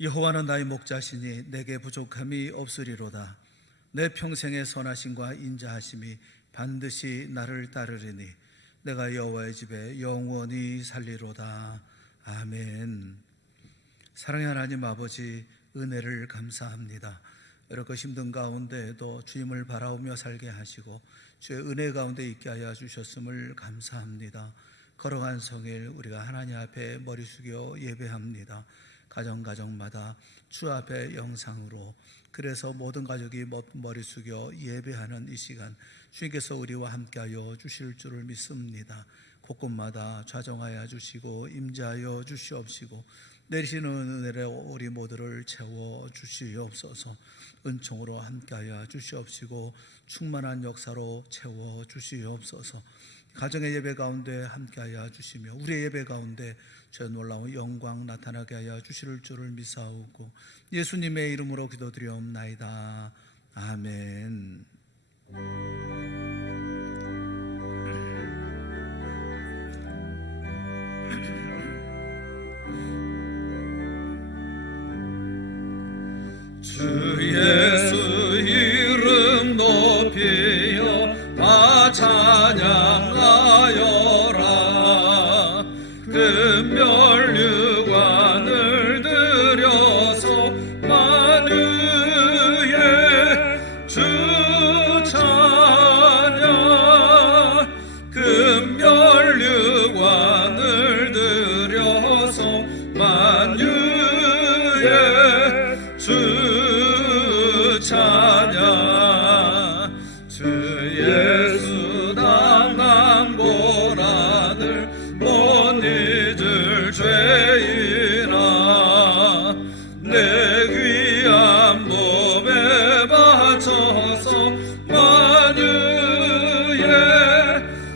여호와는 나의 목자시니 내게 부족함이 없으리로다. 내 평생의 선하심과 인자하심이 반드시 나를 따르리니 내가 여호와의 집에 영원히 살리로다. 아멘. 사랑의 하나님 아버지, 은혜를 감사합니다. 이렇게 힘든 가운데에도 주님을 바라보며 살게 하시고 주의 은혜 가운데 있게 하여 주셨음을 감사합니다. 걸어간 성일 우리가 하나님 앞에 머리 숙여 예배합니다. 가정마다 주 앞에 영상으로, 그래서 모든 가족이 머리 숙여 예배하는 이 시간 주님께서 우리와 함께하여 주실 줄을 믿습니다. 곳곳마다 좌정하여 주시고 임재하여 주시옵시고 내리시는 은혜로 우리 모두를 채워 주시옵소서. 은총으로 함께하여 주시옵시고 충만한 역사로 채워 주시옵소서. 가정의 예배 가운데 함께하여 주시며 우리의 예배 가운데 저 놀라운 영광 나타나게 하여 주실 줄을 믿사오고 예수님의 이름으로 기도드리옵나이다. 아멘. 주 예수 이름 높이여 다 찬양하여라. 금멸류관을 들여서 만유의 주 찬양. 금멸류관을 들여서 만유의 주 찬양. 주 예수 당한 고난을 못 잊을 죄인아, 내 귀한 몸에 바쳐서 만유의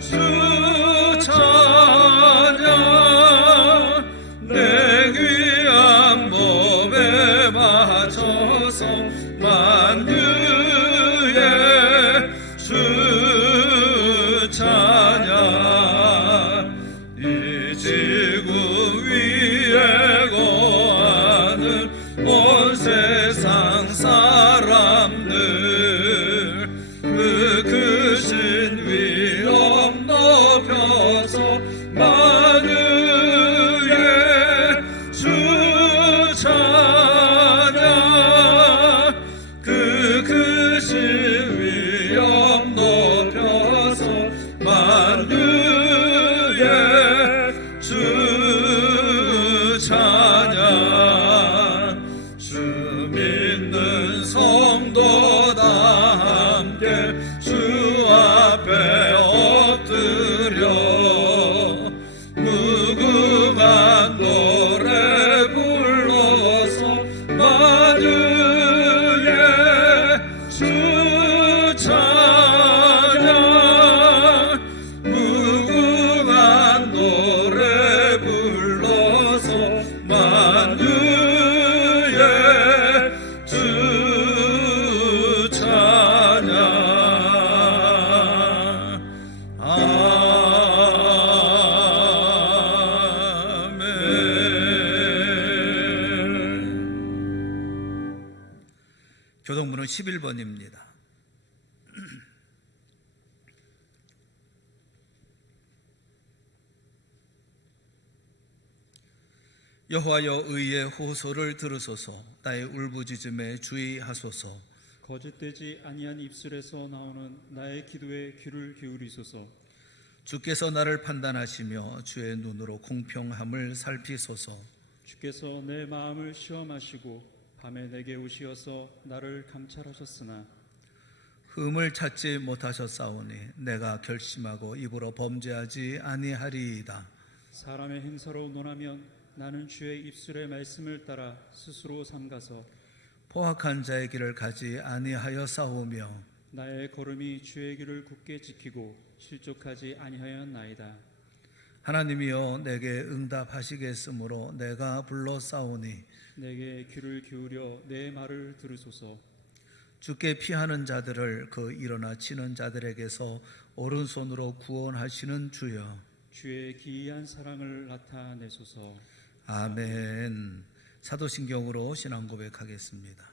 주 찬양. 내 귀한 몸에 바쳐서 만유의 주 찬양. 이 지구 위에 거하는 온 세상 사람들 그 크신 위엄 높여서 만유의 주 찬양. 그 크신 위엄 높여서 만유의 주 찬양. 주 믿는 성도 다 함께 주 앞에 엎드려 무궁한 노래 불러서 만유의 주 찬양. 무궁한 노래 불러서 만유의 주 찬양. 아멘. 교동문은 11번입니다. 여호와여, 의의 호소를 들으소서. 나의 울부짖음에 주의하소서. 거짓되지 아니한 입술에서 나오는 나의 기도에 귀를 기울이소서. 주께서 나를 판단하시며 주의 눈으로 공평함을 살피소서. 주께서 내 마음을 시험하시고 밤에 내게 오시어서 나를 감찰하셨으나 흠을 찾지 못하셨사오니 내가 결심하고 입으로 범죄하지 아니하리이다. 사람의 행사로 논하면 나는 주의 입술의 말씀을 따라 스스로 삼가서 포악한 자의 길을 가지 아니하여 싸우며 나의 걸음이 주의 길을 굳게 지키고 실족하지 아니하였나이다. 하나님이여, 내게 응답하시겠으므로 내가 불러 싸우니 내게 귀를 기울여 내 말을 들으소서. 주께 피하는 자들을 그 일어나 치는 자들에게서 오른손으로 구원하시는 주여, 주의 기이한 사랑을 나타내소서. 아멘. 사도신경으로 신앙 고백하겠습니다.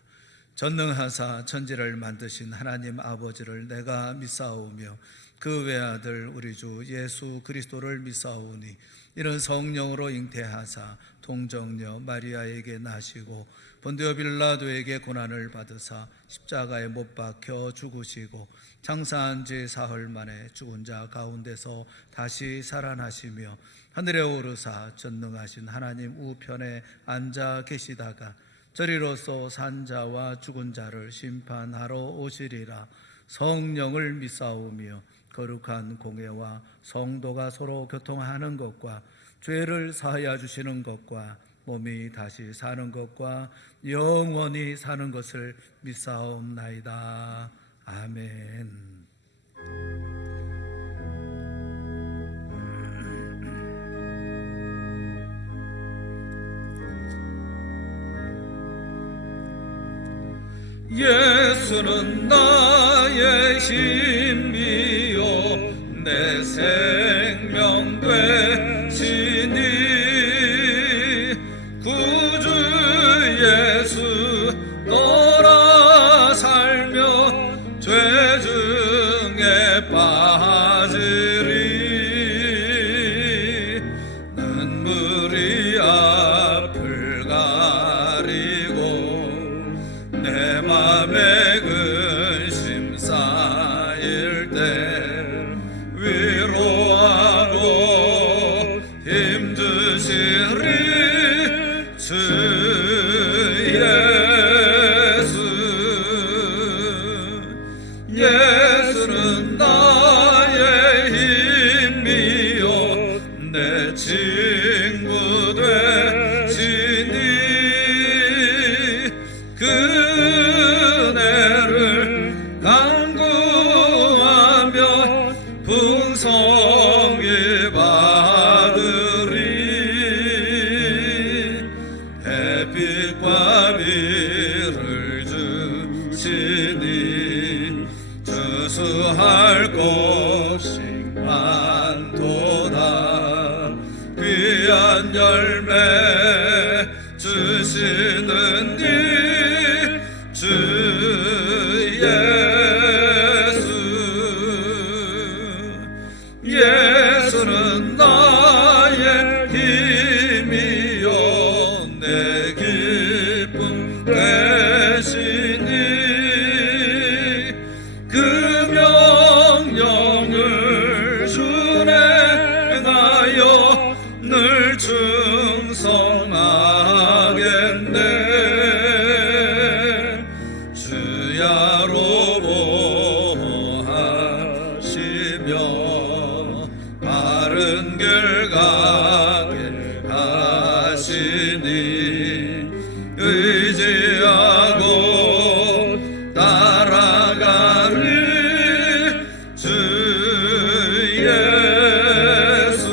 전능하사 천지를 만드신 하나님 아버지를 내가 믿사오며 그 외아들 우리 주 예수 그리스도를 믿사오니 이런 성령으로 잉태하사 동정녀 마리아에게 나시고 본디오 빌라도에게 고난을 받으사 십자가에 못 박혀 죽으시고 장사한 지 사흘 만에 죽은 자 가운데서 다시 살아나시며 하늘에 오르사 전능하신 하나님 우편에 앉아 계시다가 저리로서 산 자와 죽은 자를 심판하러 오시리라. 성령을 믿사오며 거룩한 공회와 성도가 서로 교통하는 것과 죄를 사하여 주시는 것과 몸이 다시 사는 것과 영원히 사는 것을 믿사옵나이다. 아멘. 예수는 나의 힘이요 내 생명 되시니 구주 예수 떠나 살며 죄 중에 빠지리 눈물이 앞을 가리고 내 맘에 근심 쌓일 때 위로하고 힘주시리 주 예수. 예수는 나의 힘이요 내 친구 되시니 그네를 간구하며 풍성히 받으리 햇빛과 비를 주시니 주수할 곳이 많도다 귀한 열매 주시는 주 예수. 예수는 나의 힘이요 내 기쁨 되시니 그 명령을 준행하여 늘 충성하겠네 주야로 보호하시며 바른 길 가게 하시니 의지하고 따라가리 주 예수.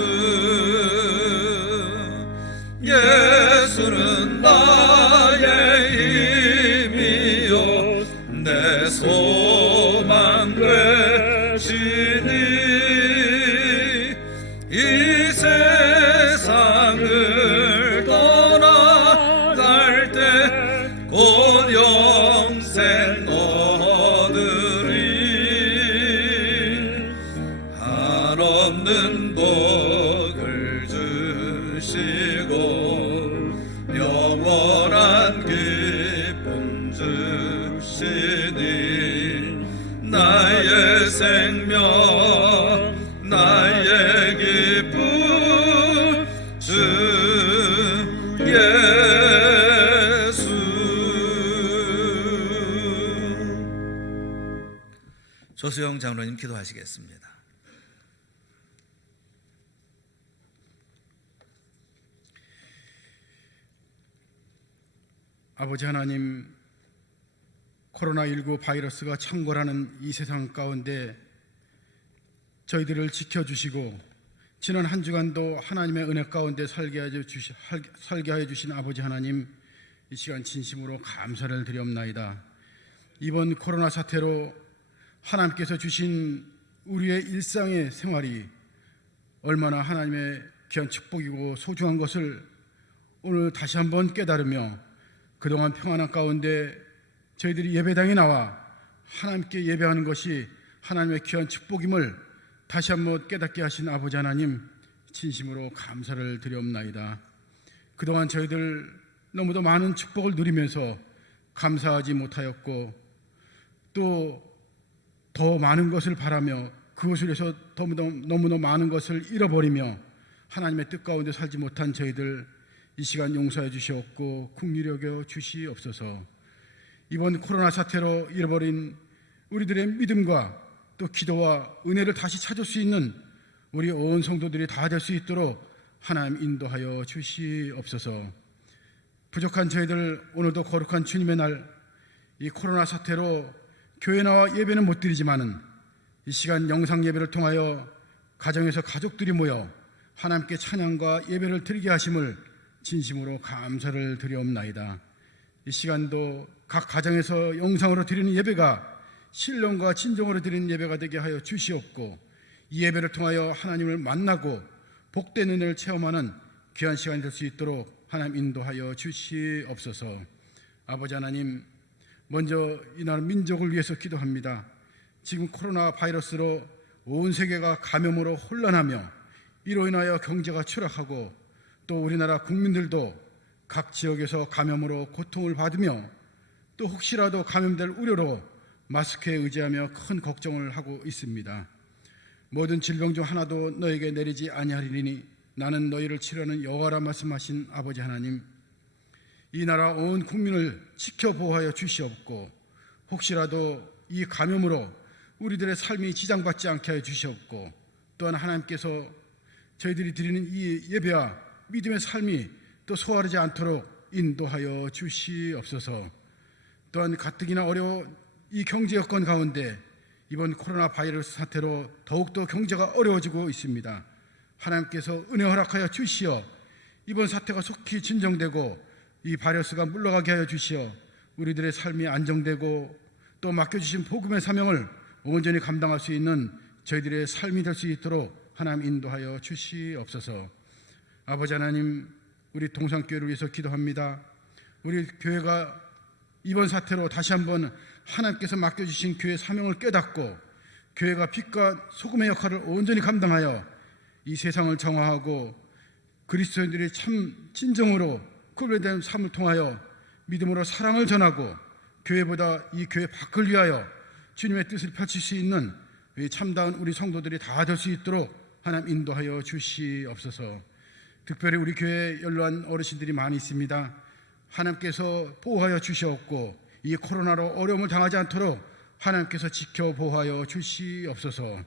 예수는 나의 힘이요 내 소망 되시니 이 세상을 떠나갈 때 곧 영생 얻으리 한없는 복을 주시고 영원한 기쁨 주시니 나의 생명 나의 기쁨 주 예수. 조수영 장로님 기도하시겠습니다. 아버지 하나님, 코로나19 바이러스가 창궐하는 이 세상 가운데 저희들을 지켜주시고 지난 한 주간도 하나님의 은혜 가운데 설계하여 주신 아버지 하나님, 이 시간 진심으로 감사를 드리옵나이다. 이번 코로나 사태로 하나님께서 주신 우리의 일상의 생활이 얼마나 하나님의 귀한 축복이고 소중한 것을 오늘 다시 한번 깨달으며 그동안 평안한 가운데 저희들이 예배당에 나와 하나님께 예배하는 것이 하나님의 귀한 축복임을 다시 한번 깨닫게 하신 아버지 하나님, 진심으로 감사를 드리옵나이다. 그동안 저희들 너무도 많은 축복을 누리면서 감사하지 못하였고 또 더 많은 것을 바라며 그것을 위해서 너무나 많은 것을 잃어버리며 하나님의 뜻 가운데 살지 못한 저희들 이 시간 용서해 주시옵고 긍휼히 여겨 주시옵소서. 이번 코로나 사태로 잃어버린 우리들의 믿음과 또 기도와 은혜를 다시 찾을 수 있는 우리 온 성도들이 다 될 수 있도록 하나님 인도하여 주시옵소서. 부족한 저희들 오늘도 거룩한 주님의 날 이 코로나 사태로 교회 나와 예배는 못 드리지만은 이 시간 영상 예배를 통하여 가정에서 가족들이 모여 하나님께 찬양과 예배를 드리게 하심을 진심으로 감사를 드리옵나이다. 이 시간도 각 가정에서 영상으로 드리는 예배가 신령과 진정으로 드리는 예배가 되게 하여 주시옵고 이 예배를 통하여 하나님을 만나고 복된 은혜를 체험하는 귀한 시간이 될 수 있도록 하나님 인도하여 주시옵소서. 아버지 하나님, 먼저 이 나라 민족을 위해서 기도합니다. 지금 코로나 바이러스로 온 세계가 감염으로 혼란하며 이로 인하여 경제가 추락하고 또 우리나라 국민들도 각 지역에서 감염으로 고통을 받으며 또 혹시라도 감염될 우려로 마스크에 의지하며 큰 걱정을 하고 있습니다. 모든 질병 중 하나도 너에게 내리지 아니하리니 나는 너희를 치료하는 여호와라 말씀하신 아버지 하나님, 이 나라 온 국민을 지켜 보호하여 주시옵고 혹시라도 이 감염으로 우리들의 삶이 지장받지 않게 하여 주시옵고 또한 하나님께서 저희들이 드리는 이 예배와 믿음의 삶이 또 소화되지 않도록 인도하여 주시옵소서. 또한 가뜩이나 어려운 이 경제 여건 가운데 이번 코로나 바이러스 사태로 더욱더 경제가 어려워지고 있습니다. 하나님께서 은혜 허락하여 주시어 이번 사태가 속히 진정되고 이 바이러스가 물러가게 하여 주시어 우리들의 삶이 안정되고 또 맡겨주신 복음의 사명을 온전히 감당할 수 있는 저희들의 삶이 될 수 있도록 하나님 인도하여 주시옵소서. 아버지 하나님, 우리 동산교회를 위해서 기도합니다. 우리 교회가 이번 사태로 다시 한번 하나님께서 맡겨주신 교회의 사명을 깨닫고 교회가 빛과 소금의 역할을 온전히 감당하여 이 세상을 정화하고 그리스도인들이 참 진정으로 구별된 삶을 통하여 믿음으로 사랑을 전하고 교회보다 이 교회 밖을 위하여 주님의 뜻을 펼칠 수 있는 참다운 우리 성도들이 다 될 수 있도록 하나님 인도하여 주시옵소서. 특별히 우리 교회에 연로한 어르신들이 많이 있습니다. 하나님께서 보호하여 주시옵고 이 코로나로 어려움을 당하지 않도록 하나님께서 지켜 보호하여 주시옵소서.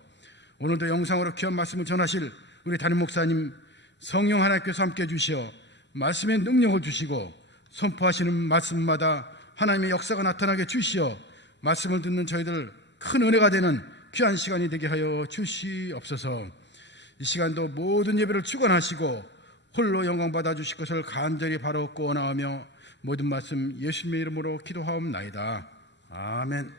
오늘도 영상으로 귀한 말씀을 전하실 우리 담임 목사님, 성령 하나님께서 함께 주시어 말씀의 능력을 주시고 선포하시는 말씀마다 하나님의 역사가 나타나게 주시어 말씀을 듣는 저희들 큰 은혜가 되는 귀한 시간이 되게 하여 주시옵소서. 이 시간도 모든 예배를 주관하시고 홀로 영광 받아 주실 것을 간절히 바라옵고 원하오며 모든 말씀 예수님의 이름으로 기도하옵나이다. 아멘.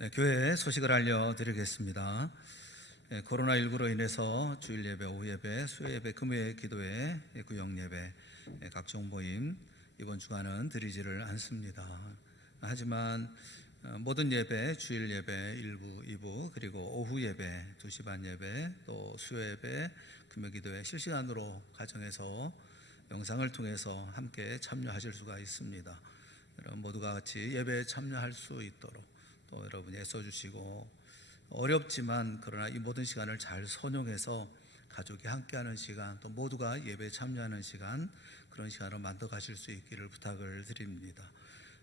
네, 교회 소식을 알려드리겠습니다. 코로나19로 인해서 주일 예배, 오후 예배, 수요 예배, 금요일 기도회, 구역 예배, 각종 모임 이번 주간은 드리지를 않습니다. 하지만 모든 예배, 주일 예배 1부, 2부, 그리고 오후 예배, 2시 반 예배, 또 수요 예배, 금요 기도회 실시간으로 가정에서 영상을 통해서 함께 참여하실 수가 있습니다. 여러분 모두가 같이 예배에 참여할 수 있도록 또 여러분이 애써주시고 어렵지만 그러나 이 모든 시간을 잘 선용해서 가족이 함께하는 시간 또 모두가 예배에 참여하는 시간 그런 시간을 만들어 가실 수 있기를 부탁을 드립니다.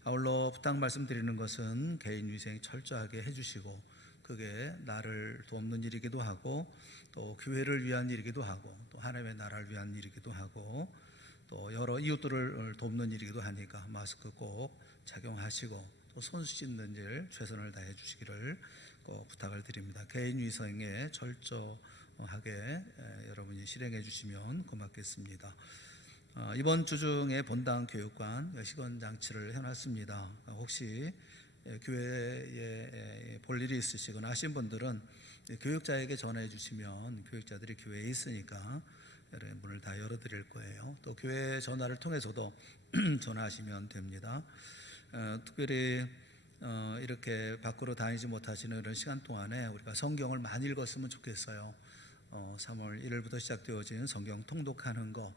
아울러 부탁 말씀드리는 것은 개인 위생 철저하게 해주시고 그게 나를 돕는 일이기도 하고 또 교회를 위한 일이기도 하고 또 하나님의 나라를 위한 일이기도 하고 또 여러 이웃들을 돕는 일이기도 하니까 마스크 꼭 착용하시고 또 손 씻는 일 최선을 다해 주시기를 꼭 부탁을 드립니다. 개인 위생에 철저하게 여러분이 실행해 주시면 고맙겠습니다. 이번 주 중에 본당 교육관 시건 장치를 해놨습니다. 혹시 교회에 볼 일이 있으시거나 하신 분들은 교육자에게 전해 주시면 교육자들이 교회에 있으니까 여러분 문을 다 열어드릴 거예요. 또 교회 전화를 통해서도 전화하시면 됩니다. 특별히 이렇게 밖으로 다니지 못하시는 이런 시간 동안에 우리가 성경을 많이 읽었으면 좋겠어요. 3월 1일부터 시작되어진 성경 통독하는 거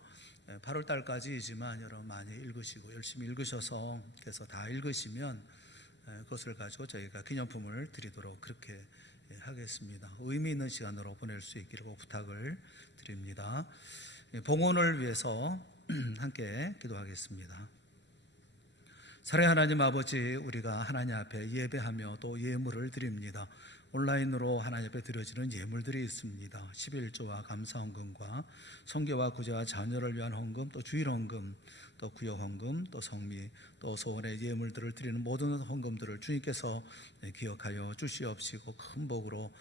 8월 달까지이지만 여러분 많이 읽으시고 열심히 읽으셔서 그래서 다 읽으시면 그것을 가지고 저희가 기념품을 드리도록 그렇게 하겠습니다. 의미 있는 시간으로 보낼 수 있기를 부탁을 드립니다. 봉헌을 위해서 함께 기도하겠습니다. 사랑의 하나님 아버지, 우리가 하나님 앞에 예배하며 또 예물을 드립니다. 온라인으로 하나님 앞에 드려지는 예물들이 있습니다. 11조와 감사헌금과 성교와 구제와 자녀를 위한 헌금, 또 주일헌금, 또 구역헌금, 또 성미, 또 소원의 예물들을 드리는 모든 헌금들을 주님께서 기억하여 주시옵시고 큰 복으로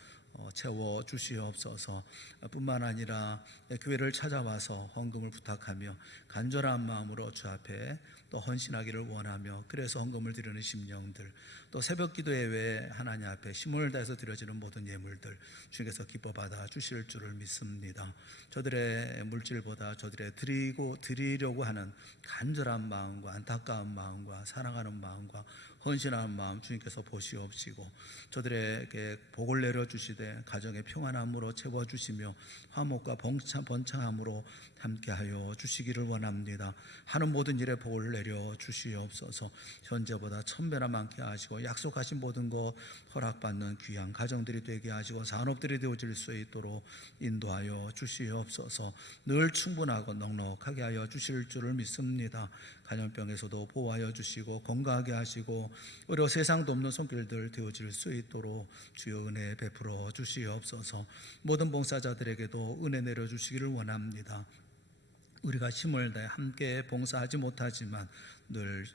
채워 주시옵소서. 뿐만 아니라 교회를 찾아와서 헌금을 부탁하며 간절한 마음으로 주 앞에 또 헌신하기를 원하며 그래서 헌금을 드리는 심령들, 또 새벽 기도 예외에 하나님 앞에 힘을 다해서 드려지는 모든 예물들 주님께서 기뻐 받아 주실 줄을 믿습니다. 저들의 물질보다 저들의 드리려고 하는 간절한 마음과 안타까운 마음과 사랑하는 마음과 헌신하는 마음 주님께서 보시옵시고 저들에게 복을 내려주시되 가정의 평안함으로 채워주시며 화목과 번창함으로 함께하여 주시기를 원합니다. 하는 모든 일에 복을 내려주시옵소서. 현재보다 1000배나 많게 하시고 약속하신 모든 것 허락받는 귀한 가정들이 되게 하시고 산업들이 되어질 수 있도록 인도하여 주시옵소서. 늘 충분하고 넉넉하게 하여 주실 줄을 믿습니다. 간염병에서도 보호하여 주시고 건강하게 하시고 의료 세상도 없는 손길들 되어질 수 있도록 주여 은혜 베풀어 주시옵소서. 모든 봉사자들에게도 은혜 내려주시기를 원합니다. 우리가 힘을 다해 함께 봉사하지 못하지만 늘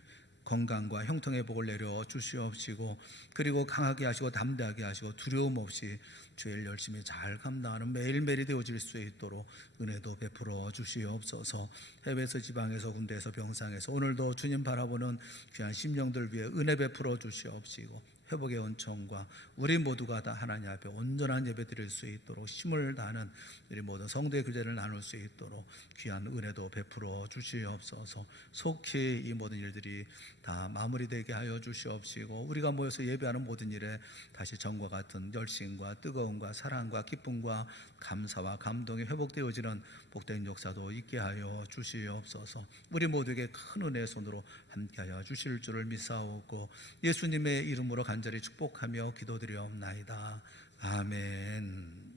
건강과 형통의 복을 내려 주시옵시고 그리고 강하게 하시고 담대하게 하시고 두려움 없이 주일 열심히 잘 감당하는 매일매일이 되어질 수 있도록 은혜도 베풀어 주시옵소서. 해외에서 지방에서 군대에서 병상에서 오늘도 주님 바라보는 귀한 심령들 위해 은혜 베풀어 주시옵시고 회복의 은총과 우리 모두가 다 하나님 앞에 온전한 예배 드릴 수 있도록 힘을 다하는 우리 모든 성도의 교제를 나눌 수 있도록 귀한 은혜도 베풀어 주시옵소서. 속히 이 모든 일들이 다 마무리되게 하여 주시옵시고 우리가 모여서 예배하는 모든 일에 다시 전과 같은 열심과 뜨거움과 사랑과 기쁨과 감사와 감동이 회복되어지는 복된 역사도 있게 하여 주시옵소서. 우리 모두에게 큰 은혜의 손으로 함께하여 주실 줄을 믿사오고 예수님의 이름으로 간절히 축복하며 기도드리옵나이다. 아멘.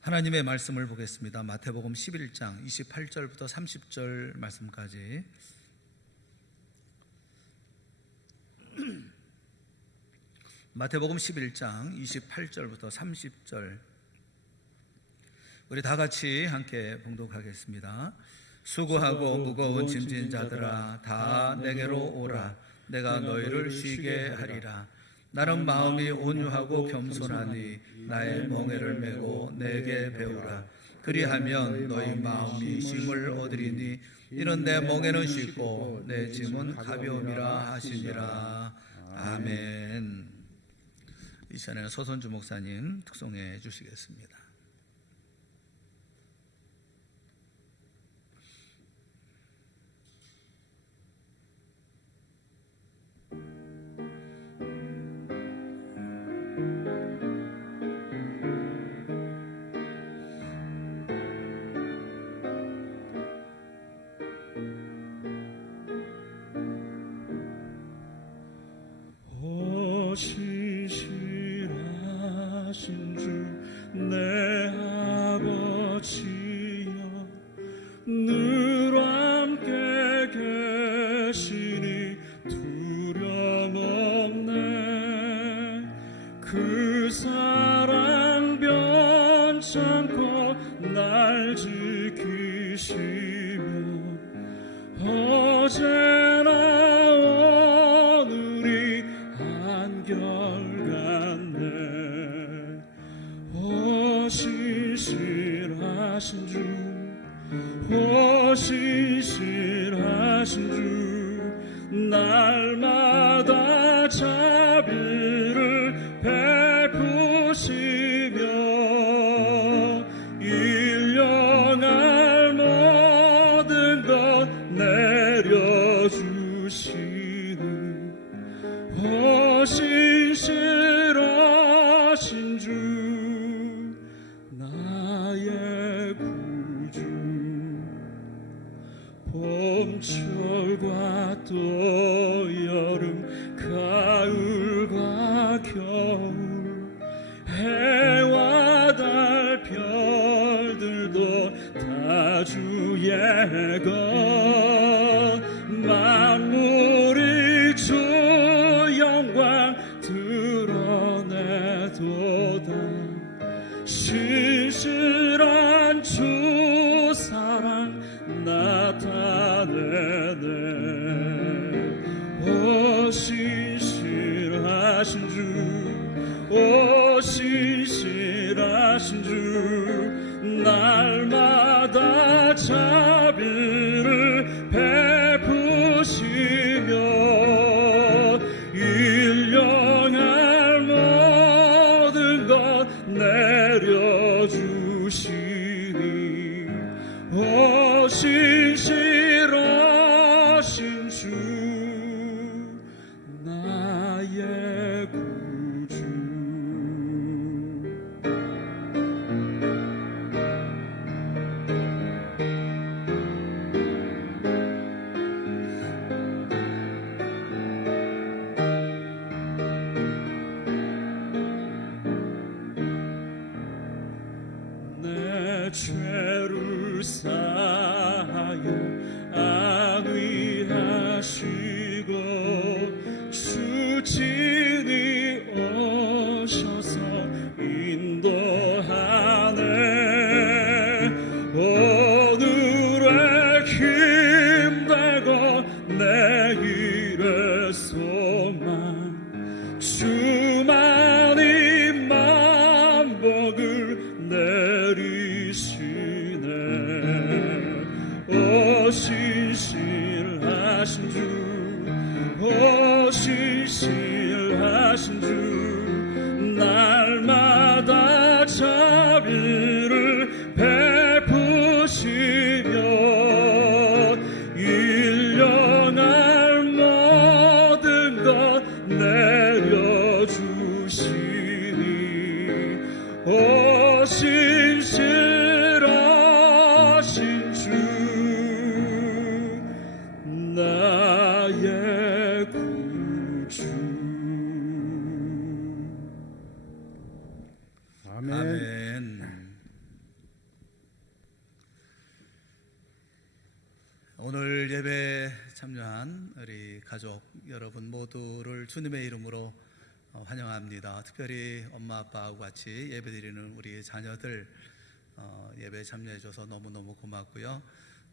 하나님의 말씀을 보겠습니다. 마태복음 11장 28절부터 30절 말씀까지. 마태복음 11장 28절부터 30절 우리 다 같이 함께 봉독하겠습니다. 수고하고 무거운 짐진 자들아 다 내게로 오라. 내가 너희를 쉬게 하리라. 나는 마음이 온유하고 겸손하니 나의 멍에를 메고 내게 배우라. 그리하면 너희 마음이 쉼을 얻으리니 이는 내 멍에는 쉽고 내 짐은 가벼움이라 하시니라. 아멘. 이 시간에는 서선주 목사님 특송해 주시겠습니다. 신실하신 주 내 아버지여 늘 함께 계시니 두려움 없네. 그 사랑 변찮고 날 지키시며 어제나 오늘이 한결 신실하신 주 신실하신 주 날마다 자비를 베푸시며 일령할 모든 것 내려주시는 신실하신 주 나의 구주 봄철과 또 여름 가을과 겨울 해와 달 별들도 다 주의 것 만물이 주 영광 드러내도다 신실한 주 사랑 나타내네 오 신실하신 주 오 신실하신 주 날마다 자비를 베푸시며 일령할 모든 것 내려주시니 오 신실하신 주 나의 구주 내 죄를 사하여 안위하시고 주 친히 오셔서 인도하네 오늘의 힘되고 내일의 소망 주만이 만복을 내리시네 오 신실하신 주 오 신실하신 주 날마다 자비를 베푸시며 일령할 모든 것 내려주시니 오 신실하신 주 나의 구주 아멘. 아멘. 오늘 예배 참여한 우리 가족 여러분 모두를 주님의 이름으로 환영합니다. 특별히 엄마 아빠하고 같이 예배드리는 우리 자녀들 예배 참여해줘서 너무너무 고맙고요.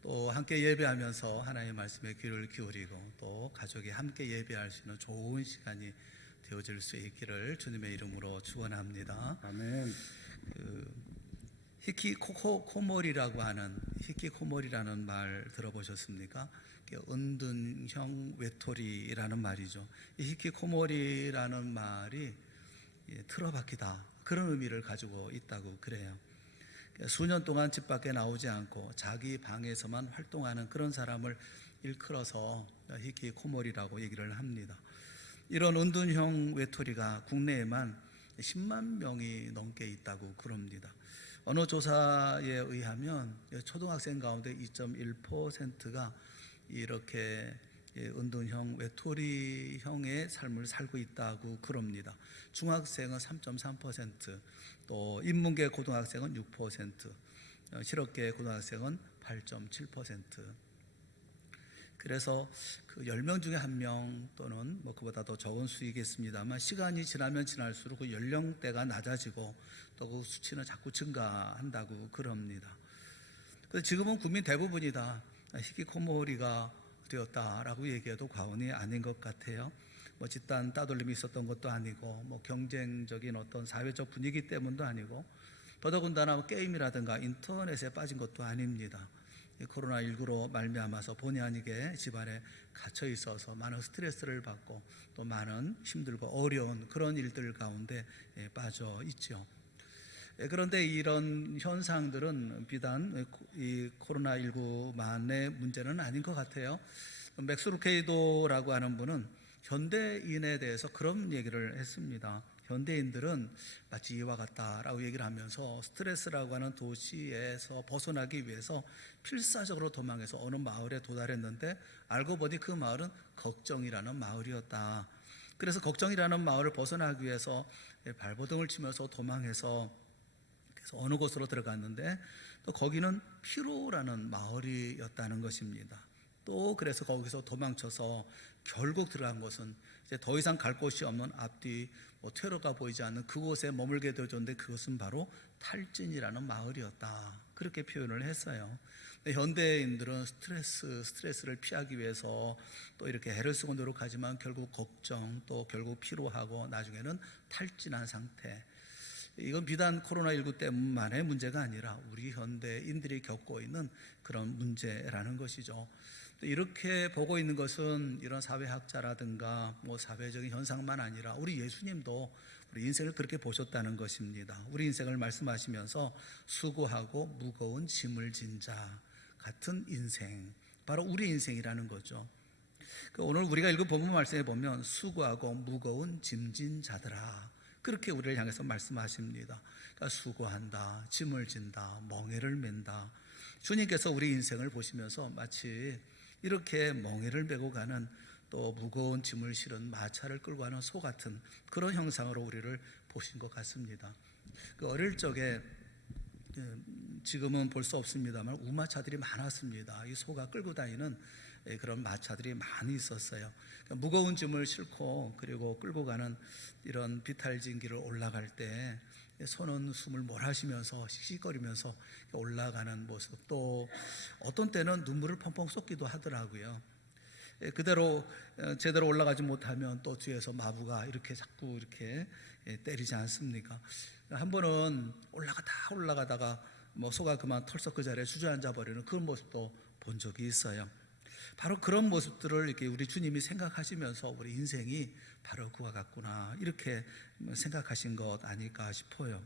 또 함께 예배하면서 하나님의 말씀에 귀를 기울이고 또 가족이 함께 예배할 수 있는 좋은 시간이 되어질 수 있기를 주님의 이름으로 축원합니다. 아멘. 히키코모리라고 하는 히키코모리라는 말 들어보셨습니까? 은둔형 외톨이라는 말이죠. 이 히키코모리라는 말이 틀어박히다 그런 의미를 가지고 있다고 그래요. 수년 동안 집 밖에 나오지 않고 자기 방에서만 활동하는 그런 사람을 일컬어서 히키코모리라고 얘기를 합니다. 이런 은둔형 외톨이가 국내에만 10만 명이 넘게 있다고 그럽니다. 어느 조사에 의하면 초등학생 가운데 2.1%가 이렇게 은둔형 외톨이형의 삶을 살고 있다고 그럽니다. 중학생은 3.3%, 또 인문계 고등학생은 6%, 실업계 고등학생은 8.7%. 그래서 그 10명 중에 1명 또는 뭐 그보다 더 적은 수이겠습니다만 시간이 지나면 지날수록 그 연령대가 낮아지고 또 그 수치는 자꾸 증가한다고 그럽니다. 그래서 지금은 국민 대부분이 다 히키코모리가 되었다라고 얘기해도 과언이 아닌 것 같아요. 뭐 집단 따돌림이 있었던 것도 아니고 뭐 경쟁적인 어떤 사회적 분위기 때문도 아니고 더더군다나 게임이라든가 인터넷에 빠진 것도 아닙니다. 이 코로나19로 말미암아서 본의 아니게 집안에 갇혀 있어서 많은 스트레스를 받고 또 많은 힘들고 어려운 그런 일들 가운데 빠져 있죠. 그런데 이런 현상들은 비단 이 코로나19만의 문제는 아닌 것 같아요. 맥스 루케이도라고 하는 분은 현대인에 대해서 그런 얘기를 했습니다. 현대인들은 마치 이와 같다라고 얘기를 하면서 스트레스라고 하는 도시에서 벗어나기 위해서 필사적으로 도망해서 어느 마을에 도달했는데 알고 보니 그 마을은 걱정이라는 마을이었다. 그래서 걱정이라는 마을을 벗어나기 위해서 발버둥을 치면서 도망해서 그래서 어느 곳으로 들어갔는데 또 거기는 피로라는 마을이었다는 것입니다. 또 그래서 거기서 도망쳐서 결국 들어간 곳은 이제 더 이상 갈 곳이 없는 앞뒤 퇴로가 보이지 않는 그곳에 머물게 되었는데 그것은 바로 탈진이라는 마을이었다. 그렇게 표현을 했어요. 현대인들은 스트레스를 피하기 위해서 또 이렇게 애를 쓰고 노력하지만 결국 걱정 또 결국 피로하고 나중에는 탈진한 상태. 이건 비단 코로나19 때문만의 문제가 아니라 우리 현대인들이 겪고 있는 그런 문제라는 것이죠. 이렇게 보고 있는 것은 이런 사회학자라든가 사회적인 현상만 아니라 우리 예수님도 우리 인생을 그렇게 보셨다는 것입니다. 우리 인생을 말씀하시면서 수고하고 무거운 짐을 진 자 같은 인생, 바로 우리 인생이라는 거죠. 오늘 우리가 읽은 본문 말씀에 보면 수고하고 무거운 짐진 자들아, 그렇게 우리를 향해서 말씀하십니다. 그러니까 수고한다, 짐을 진다, 멍에를 맨다. 주님께서 우리 인생을 보시면서 마치 이렇게 멍에를 메고 가는 또 무거운 짐을 실은 마차를 끌고 가는 소 같은 그런 형상으로 우리를 보신 것 같습니다. 어릴 적에 지금은 볼 수 없습니다만 우마차들이 많았습니다. 이 소가 끌고 다니는 그런 마차들이 많이 있었어요. 무거운 짐을 싣고 그리고 끌고 가는 이런 비탈진 길을 올라갈 때 소는 숨을 몰아쉬면서 씩씩거리면서 올라가는 모습, 또 어떤 때는 눈물을 펑펑 쏟기도 하더라고요. 그대로 제대로 올라가지 못하면 또 뒤에서 마부가 이렇게 자꾸 이렇게 때리지 않습니까? 한 번은 올라가다가 소가 그만 털썩 그 자리에 주저앉아 버리는 그런 모습도 본 적이 있어요. 바로 그런 모습들을 이렇게 우리 주님이 생각하시면서 우리 인생이 바로 그와 같구나 이렇게 생각하신 것 아닐까 싶어요.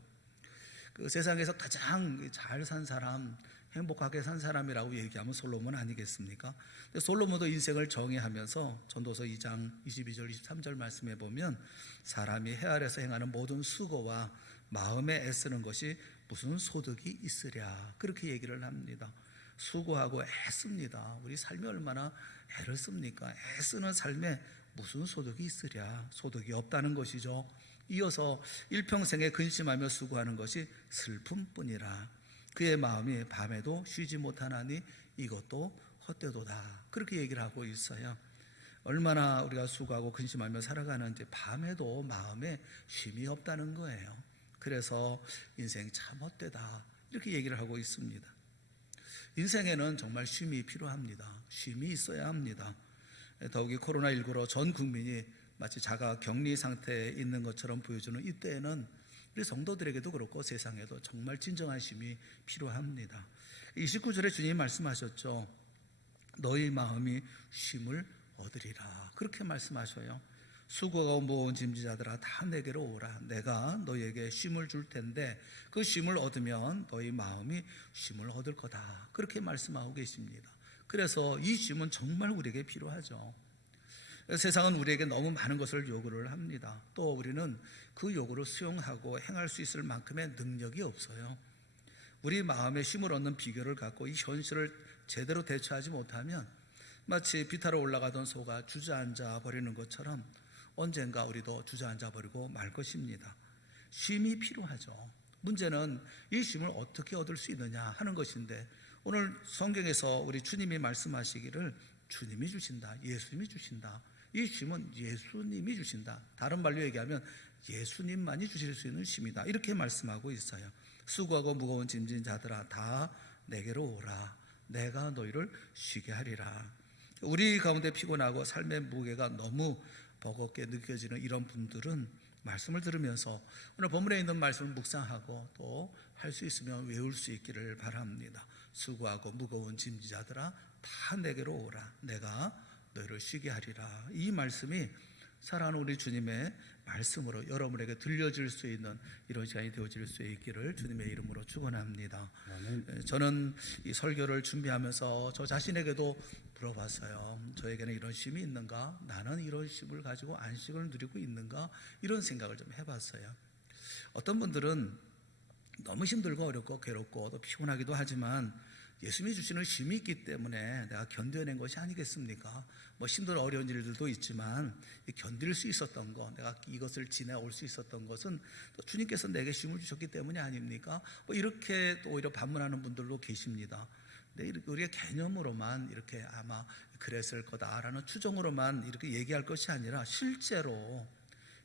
그 세상에서 가장 잘 산 사람, 행복하게 산 사람이라고 얘기하면 솔로몬 아니겠습니까? 근데 솔로몬도 인생을 정의하면서 전도서 2장 22절 23절 말씀에 보면 사람이 해 아래서 행하는 모든 수고와 마음에 애쓰는 것이 무슨 소득이 있으랴, 그렇게 얘기를 합니다. 수고하고 애씁니다. 우리 삶이 얼마나 애를 씁니까? 애쓰는 삶에 무슨 소득이 있으랴, 소득이 없다는 것이죠. 이어서 일평생에 근심하며 수고하는 것이 슬픔뿐이라, 그의 마음이 밤에도 쉬지 못하나니 이것도 헛되도다, 그렇게 얘기를 하고 있어요. 얼마나 우리가 수고하고 근심하며 살아가는지 밤에도 마음에 쉼이 없다는 거예요. 그래서 인생 참 헛되다 이렇게 얘기를 하고 있습니다. 인생에는 정말 쉼이 필요합니다. 쉼이 있어야 합니다. 더욱이 코로나19로 전 국민이 마치 자가 격리 상태에 있는 것처럼 보여주는 이때에는 우리 성도들에게도 그렇고 세상에도 정말 진정한 쉼이 필요합니다. 29절에 주님이 말씀하셨죠. 너희 마음이 쉼을 얻으리라, 그렇게 말씀하셔요. 수고하고 무거운 짐지자들아 다 내게로 오라. 내가 너희에게 쉼을 줄 텐데 그 쉼을 얻으면 너희 마음이 쉼을 얻을 거다, 그렇게 말씀하고 계십니다. 그래서 이 쉼은 정말 우리에게 필요하죠. 세상은 우리에게 너무 많은 것을 요구를 합니다. 또 우리는 그 요구를 수용하고 행할 수 있을 만큼의 능력이 없어요. 우리 마음에 쉼을 얻는 비결을 갖고 이 현실을 제대로 대처하지 못하면 마치 비타로 올라가던 소가 주저앉아 버리는 것처럼 언젠가 우리도 주저앉아 버리고 말 것입니다. 쉼이 필요하죠. 문제는 이 쉼을 어떻게 얻을 수 있느냐 하는 것인데, 오늘 성경에서 우리 주님이 말씀하시기를 주님이 주신다, 예수님이 주신다. 이 쉼은 예수님이 주신다. 다른 말로 얘기하면 예수님만이 주실 수 있는 쉼이다, 이렇게 말씀하고 있어요. 수고하고 무거운 짐진 자들아 다 내게로 오라. 내가 너희를 쉬게 하리라. 우리 가운데 피곤하고 삶의 무게가 너무 버겁게 느껴지는 이런 분들은 말씀을 들으면서 오늘 본문에 있는 말씀을 묵상하고 또 할 수 있으면 외울 수 있기를 바랍니다. 수고하고 무거운 짐지자들아 다 내게로 오라. 내가 너희를 쉬게 하리라. 이 말씀이 사랑하는 우리 주님의 말씀으로 여러분에게 들려질 수 있는 이런 시간이 되어질 수 있기를 주님의 이름으로 축원합니다. 저는 이 설교를 준비하면서 저 자신에게도 물어봤어요. 저에게는 이런 쉼이 있는가? 나는 이런 쉼을 가지고 안식을 누리고 있는가? 이런 생각을 좀 해봤어요. 어떤 분들은 너무 힘들고 어렵고 괴롭고 또 피곤하기도 하지만 예수님이 주시는 쉼이 있기 때문에 내가 견뎌낸 것이 아니겠습니까? 뭐 힘들어 어려운 일들도 있지만 견딜 수 있었던 것, 내가 이것을 지내올 수 있었던 것은 또 주님께서 내게 쉼을 주셨기 때문이 아닙니까? 뭐 이렇게 또 오히려 반문하는 분들도 계십니다. 근데 우리의 개념으로만 이렇게 아마 그랬을 거다라는 추정으로만 이렇게 얘기할 것이 아니라 실제로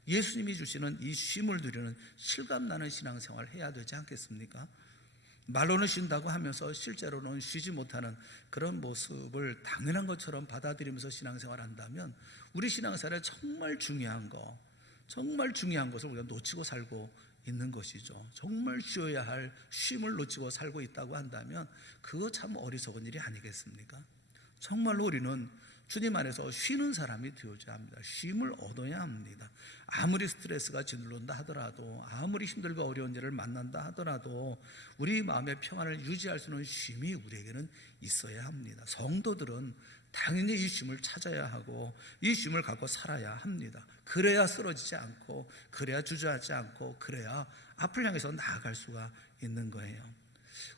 예수님이 주시는 이 쉼을 누리는 실감나는 신앙생활을 해야 되지 않겠습니까? 말로는 쉰다고 하면서 실제로는 쉬지 못하는 그런 모습을 당연한 것처럼 받아들이면서 신앙생활을 한다면 우리 신앙생활에 정말 중요한 것을 우리가 놓치고 살고 있는 것이죠. 정말 쉬어야 할 쉼을 놓치고 살고 있다고 한다면 그거 참 어리석은 일이 아니겠습니까? 정말로 우리는 주님 안에서 쉬는 사람이 되어야 합니다. 쉼을 얻어야 합니다. 아무리 스트레스가 짓눌른다 하더라도, 아무리 힘들고 어려운 일을 만난다 하더라도 우리 마음의 평안을 유지할 수 있는 쉼이 우리에게는 있어야 합니다. 성도들은 당연히 이 쉼을 찾아야 하고 이 쉼을 갖고 살아야 합니다. 그래야 쓰러지지 않고, 그래야 주저하지 않고, 그래야 앞을 향해서 나아갈 수가 있는 거예요.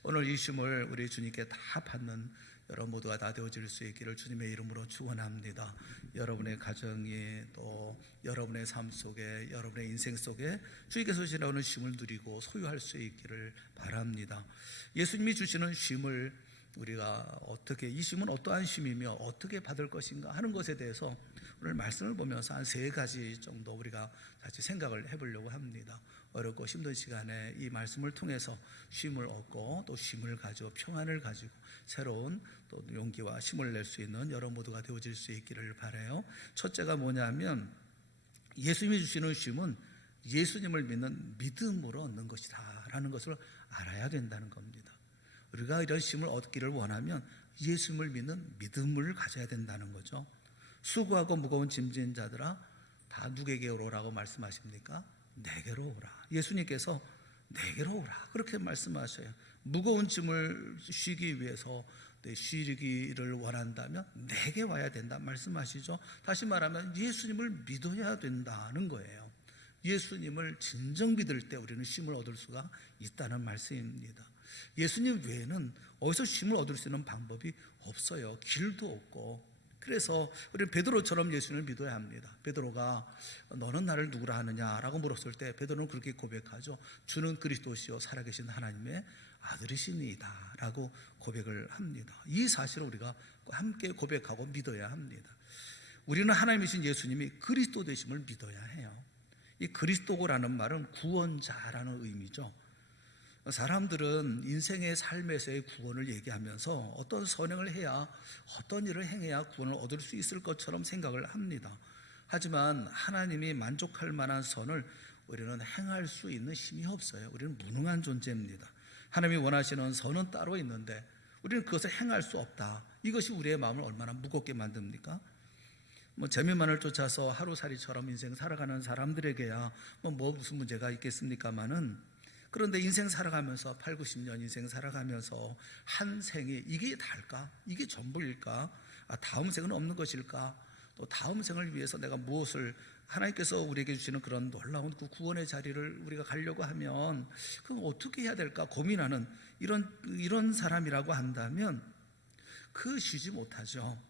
오늘 이 쉼을 우리 주님께 다 받는 여러분 모두가 다 되어질 수 있기를 주님의 이름으로 축원합니다. 여러분의 가정에 또 여러분의 삶 속에 여러분의 인생 속에 주님께서 주시는 쉼을 누리고 소유할 수 있기를 바랍니다. 예수님이 주시는 쉼을 우리가 어떻게, 이 쉼은 어떠한 쉼이며 어떻게 받을 것인가 하는 것에 대해서 오늘 말씀을 보면서 한 3가지 정도 우리가 같이 생각을 해보려고 합니다. 어렵고 힘든 시간에 이 말씀을 통해서 쉼을 얻고 또 쉼을 가지고 평안을 가지고 새로운 또 용기와 힘을 낼 수 있는 여러분 모두가 되어질 수 있기를 바라요. 첫째가 뭐냐면 예수님이 주시는 쉼은 예수님을 믿는 믿음으로 얻는 것이다 라는 것을 알아야 된다는 겁니다. 우리가 이런 쉼을 얻기를 원하면 예수님을 믿는 믿음을 가져야 된다는 거죠. 수고하고 무거운 짐진 자들아 다 누구에게 오라고 말씀하십니까? 내게로 오라. 예수님께서 내게로 오라 그렇게 말씀하셔요. 무거운 짐을 쉬기 위해서 쉬기를 원한다면 내게 와야 된다 말씀하시죠. 다시 말하면 예수님을 믿어야 된다는 거예요. 예수님을 진정 믿을 때 우리는 쉼을 얻을 수가 있다는 말씀입니다. 예수님 외에는 어디서 쉼을 얻을 수 있는 방법이 없어요. 길도 없고. 그래서 우리는 베드로처럼 예수님을 믿어야 합니다. 베드로가 너는 나를 누구라 하느냐라고 물었을 때 베드로는 그렇게 고백하죠. 주는 그리스도시요 살아계신 하나님의 아들이시니이다 라고 고백을 합니다. 이 사실을 우리가 함께 고백하고 믿어야 합니다. 우리는 하나님이신 예수님이 그리스도 되심을 믿어야 해요. 이 그리스도라는 말은 구원자라는 의미죠. 사람들은 인생의 삶에서의 구원을 얘기하면서 어떤 선행을 해야, 어떤 일을 행해야 구원을 얻을 수 있을 것처럼 생각을 합니다. 하지만 하나님이 만족할 만한 선을 우리는 행할 수 있는 힘이 없어요. 우리는 무능한 존재입니다. 하나님이 원하시는 선은 따로 있는데 우리는 그것을 행할 수 없다. 이것이 우리의 마음을 얼마나 무겁게 만듭니까? 재미만을 쫓아서 하루살이처럼 인생 살아가는 사람들에게야 무슨 문제가 있겠습니까마는, 그런데 인생 살아가면서 8, 90년 인생 살아가면서 한 생이 이게 다일까? 이게 전부일까? 다음 생은 없는 것일까? 또 다음 생을 위해서 내가 무엇을, 하나님께서 우리에게 주시는 그런 놀라운 그 구원의 자리를 우리가 가려고 하면 그럼 어떻게 해야 될까 고민하는 이런 사람이라고 한다면 그 쉬지 못하죠.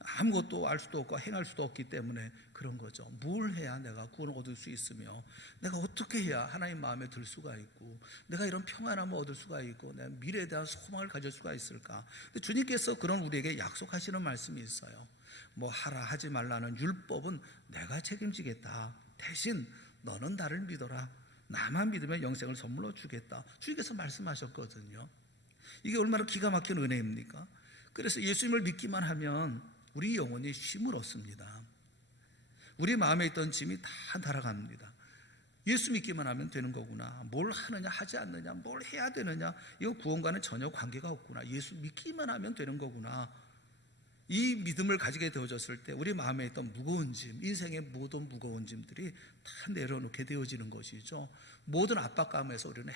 아무것도 알 수도 없고 행할 수도 없기 때문에 그런 거죠. 뭘 해야 내가 구원을 얻을 수 있으며, 내가 어떻게 해야 하나님 마음에 들 수가 있고, 내가 이런 평안함을 얻을 수가 있고, 내가 미래에 대한 소망을 가질 수가 있을까? 근데 주님께서 그런 우리에게 약속하시는 말씀이 있어요. 하라 하지 말라는 율법은 내가 책임지겠다. 대신 너는 나를 믿어라. 나만 믿으면 영생을 선물로 주겠다. 주님께서 말씀하셨거든요. 이게 얼마나 기가 막힌 은혜입니까? 그래서 예수님을 믿기만 하면 우리 영혼이 쉼을 얻습니다. 우리 마음에 있던 짐이 다 날아갑니다. 예수 믿기만 하면 되는 거구나. 뭘 하느냐 하지 않느냐, 뭘 해야 되느냐, 이거 구원과는 전혀 관계가 없구나. 예수 믿기만 하면 되는 거구나. 이 믿음을 가지게 되어졌을 때 우리 마음에 있던 무거운 짐, 인생의 모든 무거운 짐들이 다 내려놓게 되어지는 것이죠. 모든 압박감에서 우리는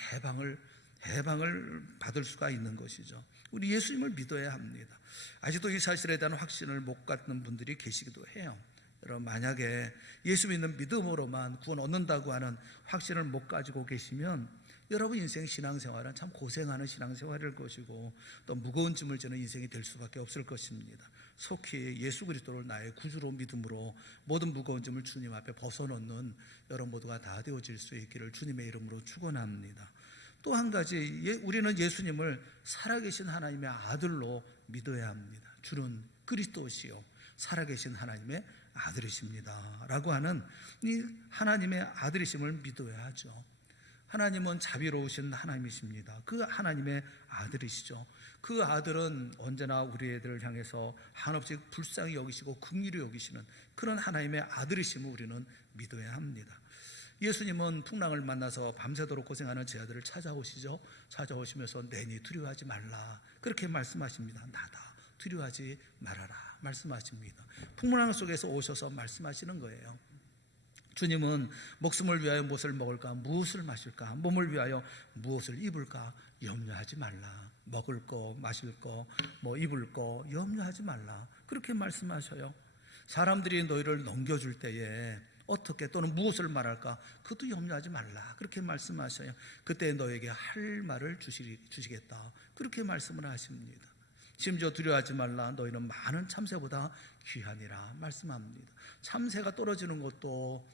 해방을 받을 수가 있는 것이죠. 우리 예수님을 믿어야 합니다. 아직도 이 사실에 대한 확신을 못 갖는 분들이 계시기도 해요. 여러분, 만약에 예수 믿는 믿음으로만 구원 얻는다고 하는 확신을 못 가지고 계시면 여러분 인생 신앙생활은 참 고생하는 신앙생활일 것이고 또 무거운 짐을 지는 인생이 될 수밖에 없을 것입니다. 속히 예수 그리스도를 나의 구주로 믿음으로 모든 무거운 짐을 주님 앞에 벗어놓는 여러분 모두가 다 되어질 수 있기를 주님의 이름으로 축원합니다. 또 한 가지, 우리는 예수님을 살아계신 하나님의 아들로 믿어야 합니다. 주는 그리스도시요 살아계신 하나님의 아들이십니다 라고 하는 이 하나님의 아들이심을 믿어야 하죠. 하나님은 자비로우신 하나님이십니다. 그 하나님의 아들이시죠. 그 아들은 언제나 우리 애들을 향해서 한없이 불쌍히 여기시고 긍휼히 여기시는 그런 하나님의 아들이심을 우리는 믿어야 합니다. 예수님은 풍랑을 만나서 밤새도록 고생하는 제 아들을 찾아오시죠. 찾아오시면서 내니 두려워하지 말라 그렇게 말씀하십니다. 나다 두려워하지 말아라 말씀하십니다. 풍랑 속에서 오셔서 말씀하시는 거예요. 주님은 목숨을 위하여 무엇을 먹을까, 무엇을 마실까, 몸을 위하여 무엇을 입을까 염려하지 말라. 먹을 거, 마실 거, 입을 거 염려하지 말라 그렇게 말씀하셔요. 사람들이 너희를 넘겨줄 때에 어떻게 또는 무엇을 말할까 그것도 염려하지 말라 그렇게 말씀하셔요. 그때 너에게 할 말을 주시겠다 그렇게 말씀을 하십니다. 심지어 두려워하지 말라 너희는 많은 참새보다 귀하니라 말씀합니다. 참새가 떨어지는 것도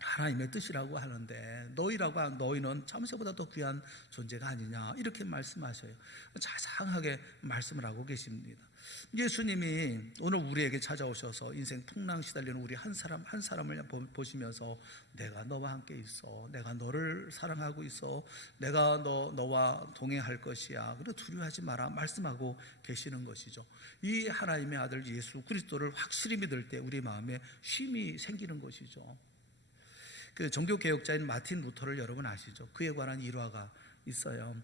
하나님의 뜻이라고 하는데 너희는 참새보다 더 귀한 존재가 아니냐 이렇게 말씀하셔요. 자상하게 말씀을 하고 계십니다. 예수님이 오늘 우리에게 찾아오셔서 인생 풍랑 시달리는 우리 한 사람 한 사람을 보시면서 내가 너와 함께 있어, 내가 너를 사랑하고 있어, 내가 너와 동행할 것이야, 그래 두려워하지 마라 말씀하고 계시는 것이죠. 이 하나님의 아들 예수 그리스도를 확실히 믿을 때 우리 마음에 쉼이 생기는 것이죠. 그 종교개혁자인 마틴 루터를 여러분 아시죠? 그에 관한 일화가 있어요.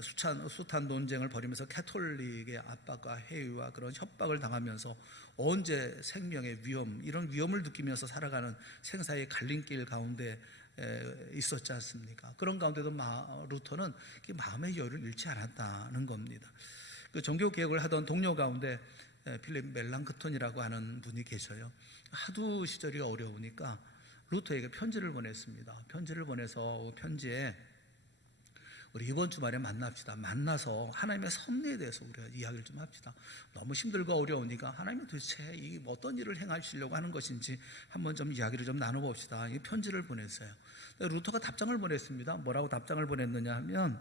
숱한 논쟁을 벌이면서 캐톨릭의 압박과 해유와 그런 협박을 당하면서 언제 생명의 위험, 이런 위험을 느끼면서 살아가는 생사의 갈림길 가운데 있었지 않습니까? 그런 가운데도 루터는 마음의 여유를 잃지 않았다는 겁니다. 그 종교개혁을 하던 동료 가운데 필립 멜랑크톤이라고 하는 분이 계셔요. 하도 시절이 어려우니까 루터에게 편지를 보냈습니다. 편지를 보내서 편지에 우리 이번 주말에 만납시다. 만나서 하나님의 섭리에 대해서 우리가 이야기를 좀 합시다. 너무 힘들고 어려우니까 하나님은 도대체 이 어떤 일을 행하시려고 하는 것인지 한번 좀 이야기를 좀 나눠봅시다. 이 편지를 보냈어요. 루터가 답장을 보냈습니다. 뭐라고 답장을 보냈느냐 하면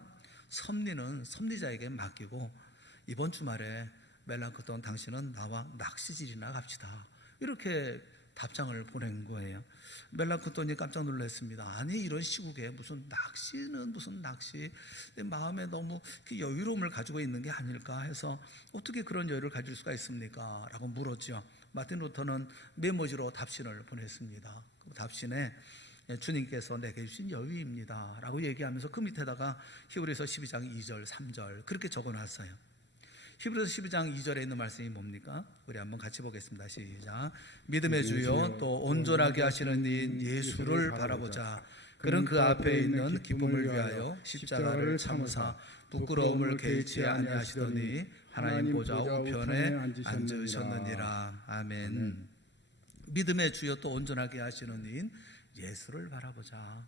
섭리는 섭리자에게 맡기고 이번 주말에 멜랑크톤 당신은 나와 낚시질이나 갑시다. 이렇게 답장을 보낸 거예요. 멜랑크톤이 깜짝 놀랐습니다. 아니 이런 시국에 무슨 낚시 마음에 너무 여유로움을 가지고 있는 게 아닐까 해서 어떻게 그런 여유를 가질 수가 있습니까? 라고 물었죠. 마틴 루터는 메모지로 답신을 보냈습니다. 그 답신에 주님께서 내게 주신 여유입니다 라고 얘기하면서 그 밑에다가 히브리서 12장 2절 3절 그렇게 적어놨어요. 히브리서 12장 2절에 있는 말씀이 뭡니까? 우리 한번 같이 보겠습니다. 시작. 믿음의 주요 또 온전하게 하시는 이 예수를 바라보자. 그는 그 앞에 있는 기쁨을 위하여 십자가를 참으사 부끄러움을 개의치 아니하시더니 하나님 보좌 우편에 앉으셨느니라. 아멘. 믿음의 주요 또 온전하게 하시는 이인 예수를 바라보자.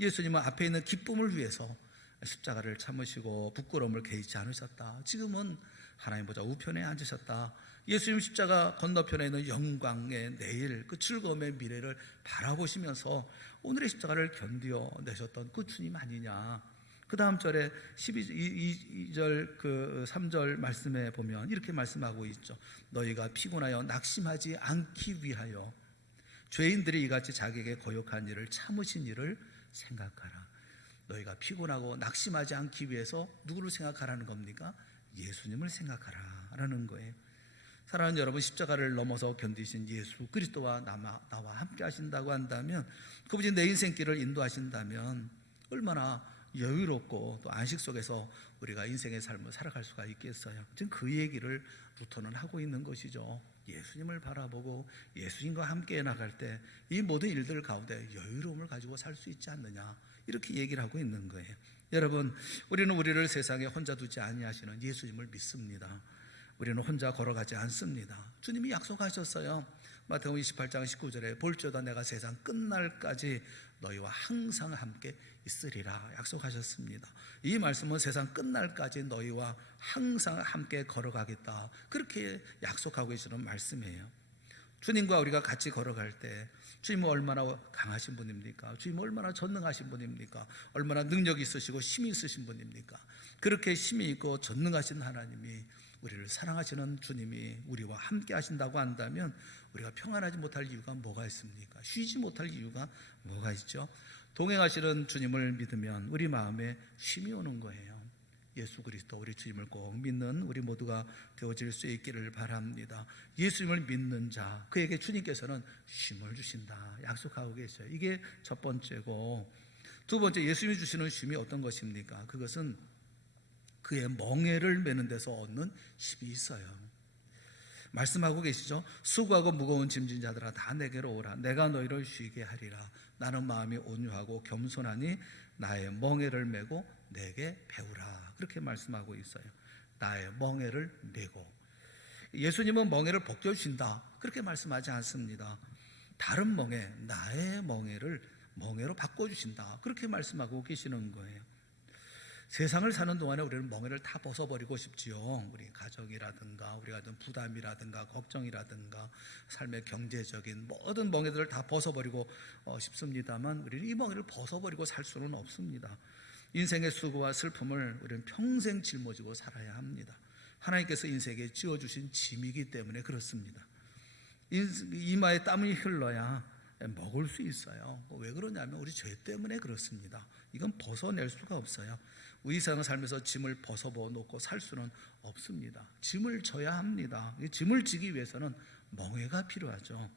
예수님은 앞에 있는 기쁨을 위해서 십자가를 참으시고 부끄러움을 개의치 않으셨다. 지금은 하나님 보좌 우편에 앉으셨다. 예수님 십자가 건너편에 있는 영광의 내일, 그 즐거움의 미래를 바라보시면서 오늘의 십자가를 견디어내셨던 그 주님 아니냐. 그 다음 절에 2절 그 3절 말씀에 보면 이렇게 말씀하고 있죠. 너희가 피곤하여 낙심하지 않기 위하여 죄인들이 이같이 자기에게 거역한 일을 참으신 일을 생각하라. 너희가 피곤하고 낙심하지 않기 위해서 누구를 생각하라는 겁니까? 예수님을 생각하라라는 거예요. 사랑하는 여러분, 십자가를 넘어서 견디신 예수 그리스도와 나와 함께 하신다고 한다면, 그분이 내 인생길을 인도하신다면 얼마나 여유롭고 또 안식 속에서 우리가 인생의 삶을 살아갈 수가 있겠어요. 지금 그 얘기를 루터는 하고 있는 것이죠. 예수님을 바라보고 예수님과 함께 나갈 때 이 모든 일들 가운데 여유로움을 가지고 살 수 있지 않느냐, 이렇게 얘기를 하고 있는 거예요. 여러분, 우리는 우리를 세상에 혼자 두지 아니하시는 예수님을 믿습니다. 우리는 혼자 걸어가지 않습니다. 주님이 약속하셨어요. 마태복음 28장 19절에 볼지어다 내가 세상 끝날까지 너희와 항상 함께 있으리라 약속하셨습니다. 이 말씀은 세상 끝날까지 너희와 항상 함께 걸어가겠다, 그렇게 약속하고 계시는 말씀이에요. 주님과 우리가 같이 걸어갈 때 주님은 얼마나 강하신 분입니까? 주님은 얼마나 전능하신 분입니까? 얼마나 능력이 있으시고 힘이 있으신 분입니까? 그렇게 힘이 있고 전능하신 하나님이, 우리를 사랑하시는 주님이 우리와 함께 하신다고 한다면 우리가 평안하지 못할 이유가 뭐가 있습니까? 쉬지 못할 이유가 뭐가 있죠? 동행하시는 주님을 믿으면 우리 마음에 쉼이 오는 거예요. 예수 그리스도 우리 주님을 꼭 믿는 우리 모두가 되어질 수 있기를 바랍니다. 예수님을 믿는 자, 그에게 주님께서는 쉼을 주신다 약속하고 계셔요. 이게 첫 번째고, 두 번째, 예수님이 주시는 쉼이 어떤 것입니까? 그것은 그의 멍에를 메는 데서 얻는 힘이 있어요. 말씀하고 계시죠. 수고하고 무거운 짐진 자들아 다 내게로 오라. 내가 너희를 쉬게 하리라. 나는 마음이 온유하고 겸손하니 나의 멍에를 메고 내게 배우라. 그렇게 말씀하고 있어요. 나의 멍에를 메고. 예수님은 멍에를 벗겨주신다, 그렇게 말씀하지 않습니다. 다른 멍에, 나의 멍에로 바꿔주신다, 그렇게 말씀하고 계시는 거예요. 세상을 사는 동안에 우리는 멍에를 다 벗어버리고 싶지요. 우리 가정이라든가 우리가 든 부담이라든가 걱정이라든가 삶의 경제적인 모든 멍에들을 다 벗어버리고 싶습니다만, 우리는 이 멍에를 벗어버리고 살 수는 없습니다. 인생의 수고와 슬픔을 우리는 평생 짊어지고 살아야 합니다. 하나님께서 인생에 지어주신 짐이기 때문에 그렇습니다. 이마에 땀이 흘러야 먹을 수 있어요. 왜 그러냐면 우리 죄 때문에 그렇습니다. 이건 벗어낼 수가 없어요. 우리 세상을 살면서 짐을 벗어놓고 살 수는 없습니다. 짐을 져야 합니다. 짐을 지기 위해서는 멍에가 필요하죠.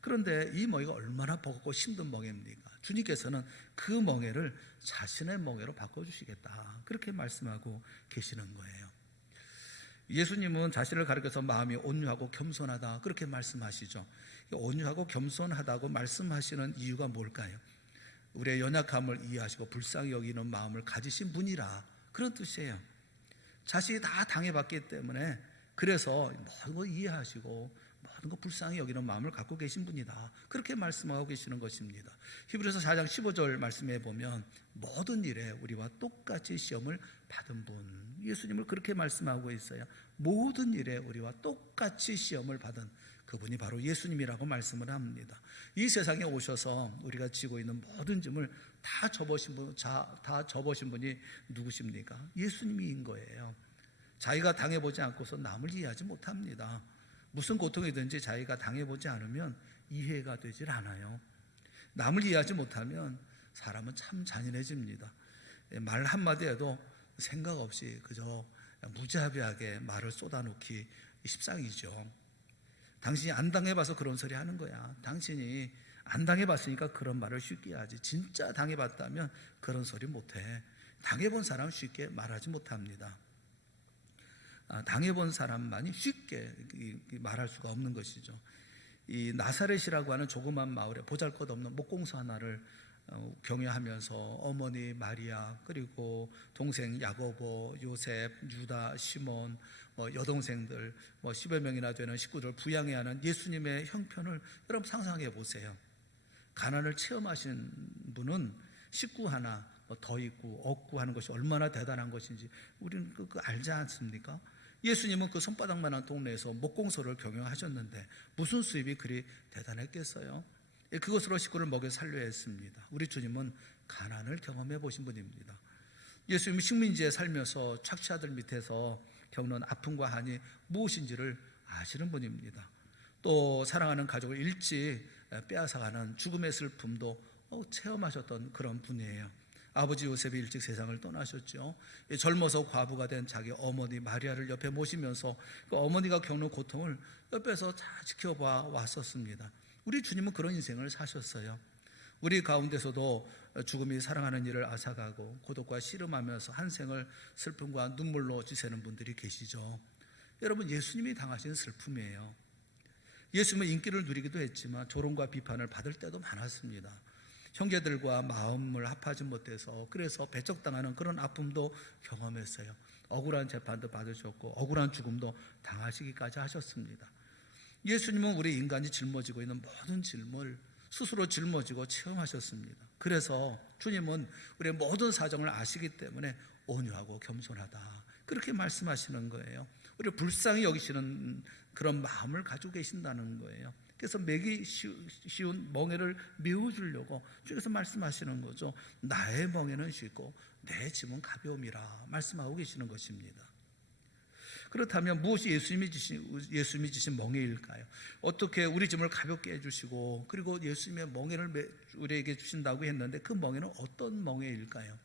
그런데 이 멍에가 얼마나 버겁고 힘든 멍에입니까? 주님께서는 그 멍에를 자신의 멍에로 바꿔주시겠다, 그렇게 말씀하고 계시는 거예요. 예수님은 자신을 가리켜서 마음이 온유하고 겸손하다, 그렇게 말씀하시죠. 온유하고 겸손하다고 말씀하시는 이유가 뭘까요? 우리의 연약함을 이해하시고 불쌍히 여기는 마음을 가지신 분이라, 그런 뜻이에요. 자신이 다 당해봤기 때문에 그래서 모든 거 이해하시고 모든 거 불쌍히 여기는 마음을 갖고 계신 분이다, 그렇게 말씀하고 계시는 것입니다. 히브리서 4장 15절 말씀해 보면 모든 일에 우리와 똑같이 시험을 받은 분, 예수님을 그렇게 말씀하고 있어요. 모든 일에 우리와 똑같이 시험을 받은 그분이 바로 예수님이라고 말씀을 합니다. 이 세상에 오셔서 우리가 지고 있는 모든 짐을 다 접으신 분이 누구십니까? 예수님인 거예요. 자기가 당해보지 않고서 남을 이해하지 못합니다. 무슨 고통이든지 자기가 당해보지 않으면 이해가 되질 않아요. 남을 이해하지 못하면 사람은 참 잔인해집니다. 말 한마디 해도 생각 없이 그저 무자비하게 말을 쏟아놓기 십상이죠. 당신이 안 당해봐서 그런 소리 하는 거야. 당신이 안 당해봤으니까 그런 말을 쉽게 하지. 진짜 당해봤다면 그런 소리 못해. 당해본 사람은 쉽게 말하지 못합니다. 당해본 사람만이 쉽게 말할 수가 없는 것이죠. 이 나사렛이라고 하는 조그만 마을에 보잘것없는 목공소 하나를 경유하면서 어머니 마리아, 그리고 동생 야고보, 요셉, 유다, 시몬, 여동생들 10여 명이나 되는 식구들 부양해야 하는 예수님의 형편을 여러분 상상해 보세요. 가난을 체험하신 분은 식구 하나 더 있고 없고 하는 것이 얼마나 대단한 것인지 우리는 알지 않습니까? 예수님은 그 손바닥만한 동네에서 목공소를 경영하셨는데 무슨 수입이 그리 대단했겠어요? 그것으로 식구를 먹여 살려야 했습니다. 우리 주님은 가난을 경험해 보신 분입니다. 예수님은 식민지에 살면서 착취아들 밑에서 겪는 아픔과 한이 무엇인지를 아시는 분입니다. 또 사랑하는 가족을 일찍 빼앗아가는 죽음의 슬픔도 체험하셨던 그런 분이에요. 아버지 요셉이 일찍 세상을 떠나셨죠. 젊어서 과부가 된 자기 어머니 마리아를 옆에 모시면서 그 어머니가 겪는 고통을 옆에서 잘 지켜봐 왔었습니다. 우리 주님은 그런 인생을 사셨어요. 우리 가운데서도 죽음이 사랑하는 일을 앗아가고 고독과 씨름하면서 한 생을 슬픔과 눈물로 지새는 분들이 계시죠. 여러분, 예수님이 당하신 슬픔이에요. 예수님은 인기를 누리기도 했지만 조롱과 비판을 받을 때도 많았습니다. 형제들과 마음을 합하지 못해서 그래서 배척당하는 그런 아픔도 경험했어요. 억울한 재판도 받으셨고 억울한 죽음도 당하시기까지 하셨습니다. 예수님은 우리 인간이 짊어지고 있는 모든 짐을 스스로 짊어지고 체험하셨습니다. 그래서 주님은 우리의 모든 사정을 아시기 때문에 온유하고 겸손하다, 그렇게 말씀하시는 거예요. 우리 불쌍히 여기시는 그런 마음을 가지고 계신다는 거예요. 그래서 매기 쉬운 멍에를 메워주려고 주께서 말씀하시는 거죠. 나의 멍에는 쉽고 내 짐은 가벼움이라 말씀하고 계시는 것입니다. 그렇다면 무엇이 예수님이 지신 멍에일까요? 어떻게 우리 짐을 가볍게 해주시고 그리고 예수님의 멍에를 우리에게 주신다고 했는데 그 멍에는 어떤 멍에일까요?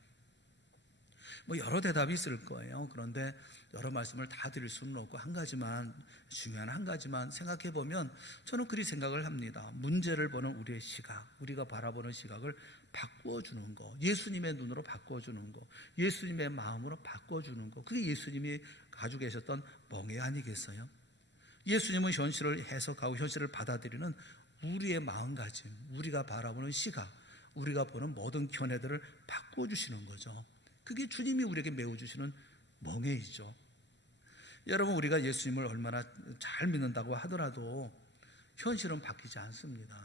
여러 대답이 있을 거예요. 그런데 여러 말씀을 다 드릴 수는 없고 중요한 한 가지만 생각해 보면 저는 그리 생각을 합니다. 문제를 보는 우리의 시각, 우리가 바라보는 시각을 바꿔주는 거, 예수님의 눈으로 바꿔주는 거, 예수님의 마음으로 바꿔주는 거, 그게 예수님이 가지고 계셨던 멍에 아니겠어요? 예수님은 현실을 해석하고 현실을 받아들이는 우리의 마음가짐, 우리가 바라보는 시각, 우리가 보는 모든 견해들을 바꿔주시는 거죠. 그게 주님이 우리에게 메워주시는 멍에이죠. 여러분, 우리가 예수님을 얼마나 잘 믿는다고 하더라도 현실은 바뀌지 않습니다.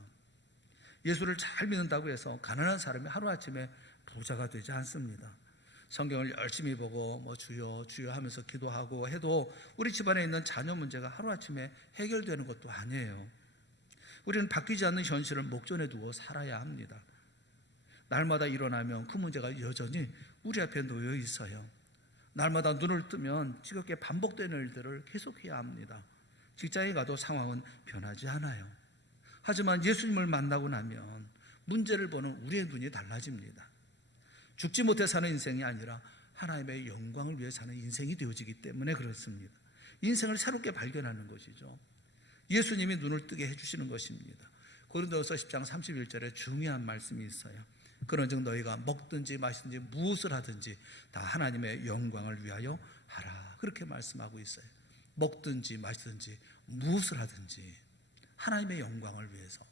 예수를 잘 믿는다고 해서 가난한 사람이 하루아침에 부자가 되지 않습니다. 성경을 열심히 보고 주여 주여 하면서 기도하고 해도 우리 집안에 있는 자녀 문제가 하루아침에 해결되는 것도 아니에요. 우리는 바뀌지 않는 현실을 목전에 두고 살아야 합니다. 날마다 일어나면 그 문제가 여전히 우리 앞에 놓여 있어요. 날마다 눈을 뜨면 지겹게 반복되는 일들을 계속해야 합니다. 직장에 가도 상황은 변하지 않아요. 하지만 예수님을 만나고 나면 문제를 보는 우리의 눈이 달라집니다. 죽지 못해 사는 인생이 아니라 하나님의 영광을 위해 사는 인생이 되어지기 때문에 그렇습니다. 인생을 새롭게 발견하는 것이죠. 예수님이 눈을 뜨게 해주시는 것입니다. 고린도후서 10장 31절에 중요한 말씀이 있어요. 그런즉 너희가 먹든지 마시든지 무엇을 하든지 다 하나님의 영광을 위하여 하라, 그렇게 말씀하고 있어요. 먹든지 마시든지 무엇을 하든지 하나님의 영광을 위해서.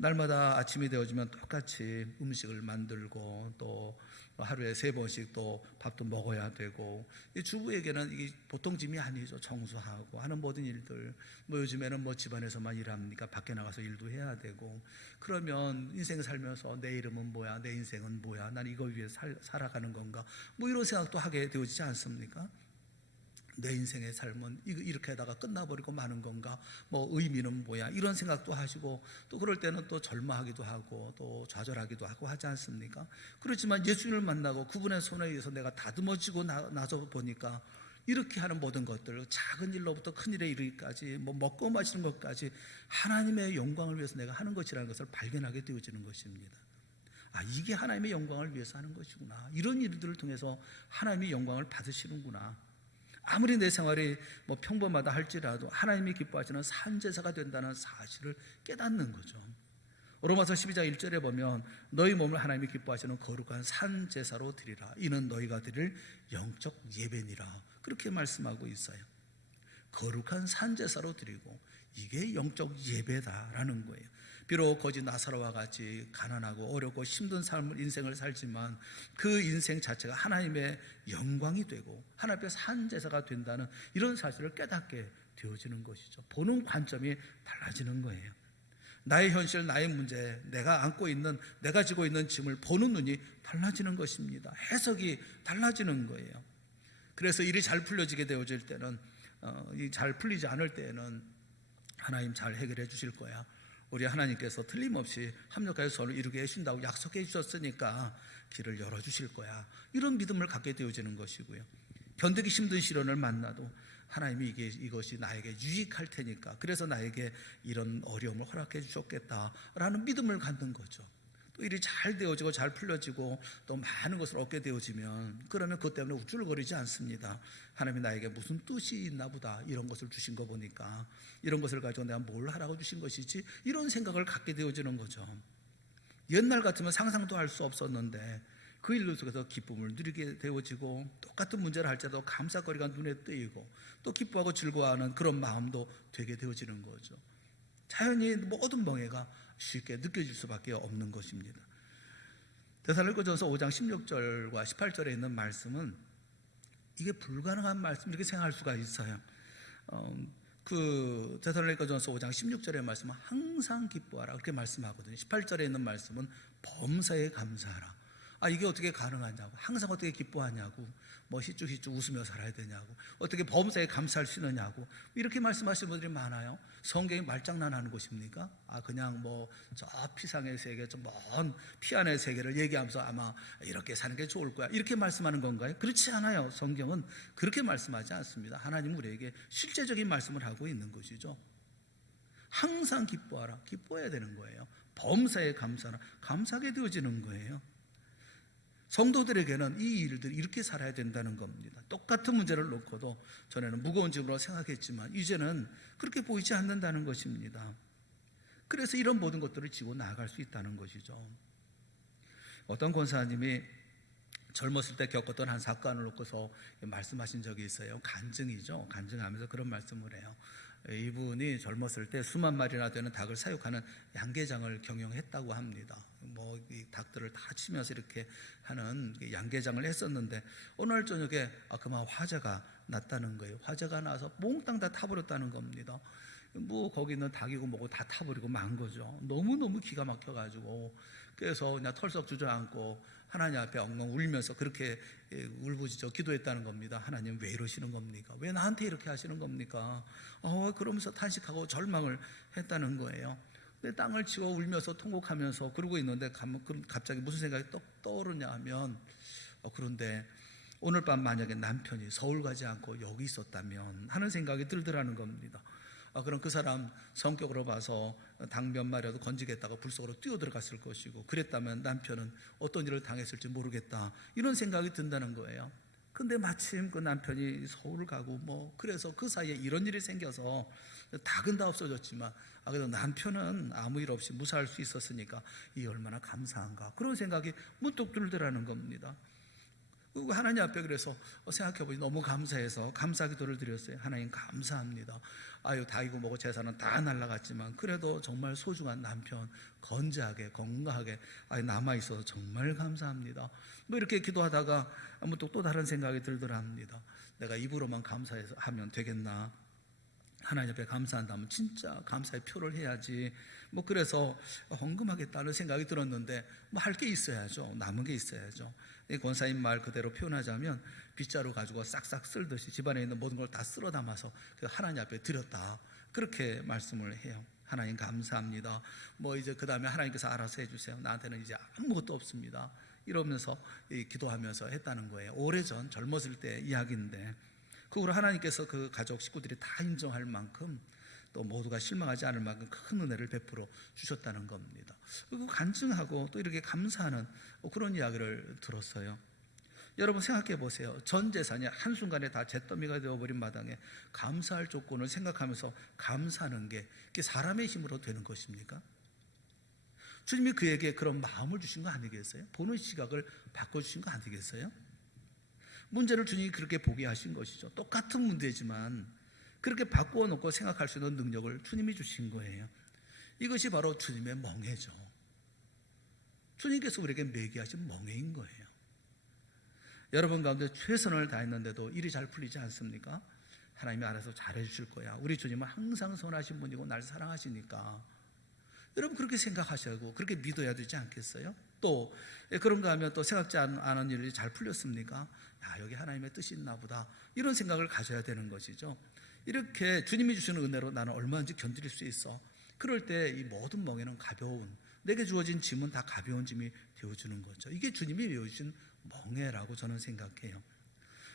날마다 아침이 되어지면 똑같이 음식을 만들고 또 하루에 3번씩 또 밥도 먹어야 되고, 이 주부에게는 이게 보통 짐이 아니죠. 청소하고 하는 모든 일들, 요즘에는 집안에서만 일합니까? 밖에 나가서 일도 해야 되고. 그러면 인생 살면서 내 이름은 뭐야? 내 인생은 뭐야? 난 이걸 위해 살아가는 건가? 이런 생각도 하게 되어지지 않습니까? 내 인생의 삶은 이렇게 하다가 끝나버리고 마는 건가? 의미는 뭐야? 이런 생각도 하시고, 또 그럴 때는 또 절망하기도 하고 또 좌절하기도 하고 하지 않습니까? 그렇지만 예수님을 만나고 그분의 손에 의해서 내가 다듬어지고 나서 보니까 이렇게 하는 모든 것들, 작은 일로부터 큰 일에 이르기까지 먹고 마시는 것까지 하나님의 영광을 위해서 내가 하는 것이라는 것을 발견하게 되어지는 것입니다. 이게 하나님의 영광을 위해서 하는 것이구나. 이런 일들을 통해서 하나님의 영광을 받으시는구나. 아무리 내 생활이 평범하다 할지라도 하나님이 기뻐하시는 산제사가 된다는 사실을 깨닫는 거죠. 로마서 12장 1절에 보면 너희 몸을 하나님이 기뻐하시는 거룩한 산제사로 드리라. 이는 너희가 드릴 영적 예배니라. 그렇게 말씀하고 있어요. 거룩한 산제사로 드리고 이게 영적 예배다라는 거예요. 비록 거지 나사로와 같이 가난하고 어렵고 힘든 인생을 살지만 그 인생 자체가 하나님의 영광이 되고 하나님 앞에 산제사가 된다는 이런 사실을 깨닫게 되어지는 것이죠. 보는 관점이 달라지는 거예요. 나의 현실, 나의 문제, 내가 안고 있는, 내가 지고 있는 짐을 보는 눈이 달라지는 것입니다. 해석이 달라지는 거예요. 그래서 일이 잘 풀려지게 되어질 때는, 잘 풀리지 않을 때에는 하나님 잘 해결해 주실 거야. 우리 하나님께서 틀림없이 합력하여 선을 이루게 해주신다고 약속해 주셨으니까 길을 열어주실 거야. 이런 믿음을 갖게 되어지는 것이고요. 견디기 힘든 시련을 만나도 하나님이 이것이 나에게 유익할 테니까, 그래서 나에게 이런 어려움을 허락해 주셨겠다라는 믿음을 갖는 거죠. 또 일이 잘 되어지고 잘 풀려지고 또 많은 것을 얻게 되어지면 그러면 그것 때문에 우쭐거리지 않습니다. 하나님이 나에게 무슨 뜻이 있나 보다, 이런 것을 주신 거 보니까 이런 것을 가지고 내가 뭘 하라고 주신 것이지, 이런 생각을 갖게 되어지는 거죠. 옛날 같으면 상상도 할 수 없었는데 그 일로 속에서 기쁨을 누리게 되어지고, 똑같은 문제를 할 때도 감사거리가 눈에 띄고 또 기뻐하고 즐거워하는 그런 마음도 되게 되어지는 거죠. 자연히 모든 멍해가 쉽게 느껴질 수밖에 없는 것입니다. 데살로니가전서 5장 16절과 18절에 있는 말씀은 이게 불가능한 말씀, 이렇게 생각할 수가 있어요. 그 데살로니가전서 5장 16절의 말씀은 항상 기뻐하라, 그렇게 말씀하거든요. 18절에 있는 말씀은 범사에 감사하라. 이게 어떻게 가능하냐고, 항상 어떻게 기뻐하냐고, 뭐 희죽희죽 웃으며 살아야 되냐고, 어떻게 범사에 감사할 수 있느냐고, 이렇게 말씀하시는 분들이 많아요. 성경이 말장난하는 것입니까? 그냥 뭐 저 피상의 세계, 저 먼 피안의 세계를 얘기하면서 아마 이렇게 사는 게 좋을 거야, 이렇게 말씀하는 건가요? 그렇지 않아요. 성경은 그렇게 말씀하지 않습니다. 하나님은 우리에게 실제적인 말씀을 하고 있는 것이죠. 항상 기뻐하라, 기뻐해야 되는 거예요. 범사에 감사하라, 감사하게 되어지는 거예요. 성도들에게는 이 일들이 이렇게 살아야 된다는 겁니다. 똑같은 문제를 놓고도 전에는 무거운 짐으로 생각했지만 이제는 그렇게 보이지 않는다는 것입니다. 그래서 이런 모든 것들을 지고 나아갈 수 있다는 것이죠. 어떤 권사님이 젊었을 때 겪었던 한 사건을 놓고서 말씀하신 적이 있어요. 간증이죠. 간증하면서 그런 말씀을 해요. 이분이 젊었을 때 수만 마리나 되는 닭을 사육하는 양계장을 경영했다고 합니다. 뭐 이 닭들을 다 치면서 이렇게 하는 양계장을 했었는데 어느 날 저녁에 그만 화재가 났다는 거예요. 화재가 나서 몽땅 다 타버렸다는 겁니다. 뭐 거기 있는 닭이고 뭐고 다 타버리고 만 거죠. 너무너무 기가 막혀가지고, 그래서 그냥 털썩 주저앉고 하나님 앞에 엉엉 울면서 그렇게 울부짖어 기도했다는 겁니다. 하나님 왜 이러시는 겁니까? 왜 나한테 이렇게 하시는 겁니까? 그러면서 탄식하고 절망을 했다는 거예요. 근데 땅을 치고 울면서 통곡하면서 그러고 있는데 갑자기 무슨 생각이 떠오르냐 하면 그런데 오늘 밤 만약에 남편이 서울 가지 않고 여기 있었다면 하는 생각이 들더라는 겁니다. 그럼 그 사람 성격으로 봐서 닭 몇 마리라도 건지겠다고 불 속으로 뛰어들어갔을 것이고, 그랬다면 남편은 어떤 일을 당했을지 모르겠다, 이런 생각이 든다는 거예요. 근데 마침 그 남편이 서울을 가고 뭐 그래서 그 사이에 이런 일이 생겨서 닭은 다 없어졌지만 그래도 남편은 아무 일 없이 무사할 수 있었으니까 이 얼마나 감사한가, 그런 생각이 문득 들더라는 겁니다. 하나님 앞에 그래서 생각해보니 너무 감사해서 감사 기도를 드렸어요. 하나님 감사합니다. 닭이고 뭐고 재산은 다 날아갔지만 그래도 정말 소중한 남편 건재하게 건강하게 남아있어서 정말 감사합니다. 뭐 이렇게 기도하다가 또 다른 생각이 들더랍니다. 내가 입으로만 감사해서 하면 되겠나, 하나님 앞에 감사한다면 진짜 감사의 표를 해야지, 뭐 그래서 헌금하겠다는 생각이 들었는데 뭐 할 게 있어야죠. 남은 게 있어야죠. 권사님 말 그대로 표현하자면 빗자루 가지고 싹싹 쓸듯이 집안에 있는 모든 걸 다 쓸어 담아서 하나님 앞에 드렸다, 그렇게 말씀을 해요. 하나님 감사합니다. 뭐 이제 그 다음에 하나님께서 알아서 해주세요. 나한테는 이제 아무것도 없습니다, 이러면서 기도하면서 했다는 거예요. 오래전 젊었을 때 이야기인데, 그 후로 하나님께서 그 가족 식구들이 다 인정할 만큼 또 모두가 실망하지 않을 만큼 큰 은혜를 베풀어 주셨다는 겁니다. 그리고 간증하고 또 이렇게 감사하는 그런 이야기를 들었어요. 여러분 생각해 보세요. 전 재산이 한순간에 다 잿더미가 되어버린 마당에 감사할 조건을 생각하면서 감사하는 게 그게 사람의 힘으로 되는 것입니까? 주님이 그에게 그런 마음을 주신 거 아니겠어요? 보는 시각을 바꿔주신 거 아니겠어요? 문제를 주님이 그렇게 보게 하신 것이죠. 똑같은 문제지만 그렇게 바꾸어 놓고 생각할 수 있는 능력을 주님이 주신 거예요. 이것이 바로 주님의 멍해죠. 주님께서 우리에게 매기하신 멍해인 거예요. 여러분 가운데 최선을 다했는데도 일이 잘 풀리지 않습니까? 하나님이 알아서 잘해 주실 거야. 우리 주님은 항상 선하신 분이고 날 사랑하시니까. 여러분 그렇게 생각하셔야고 그렇게 믿어야 되지 않겠어요? 또 그런가 하면 또 생각지 않은 일이 잘 풀렸습니까? 여기 하나님의 뜻이 있나 보다, 이런 생각을 가져야 되는 것이죠. 이렇게 주님이 주시는 은혜로 나는 얼마든지 견딜 수 있어. 그럴 때 이 모든 멍에는 가벼운, 내게 주어진 짐은 다 가벼운 짐이 되어주는 거죠. 이게 주님이 내어주신 멍에라고 저는 생각해요.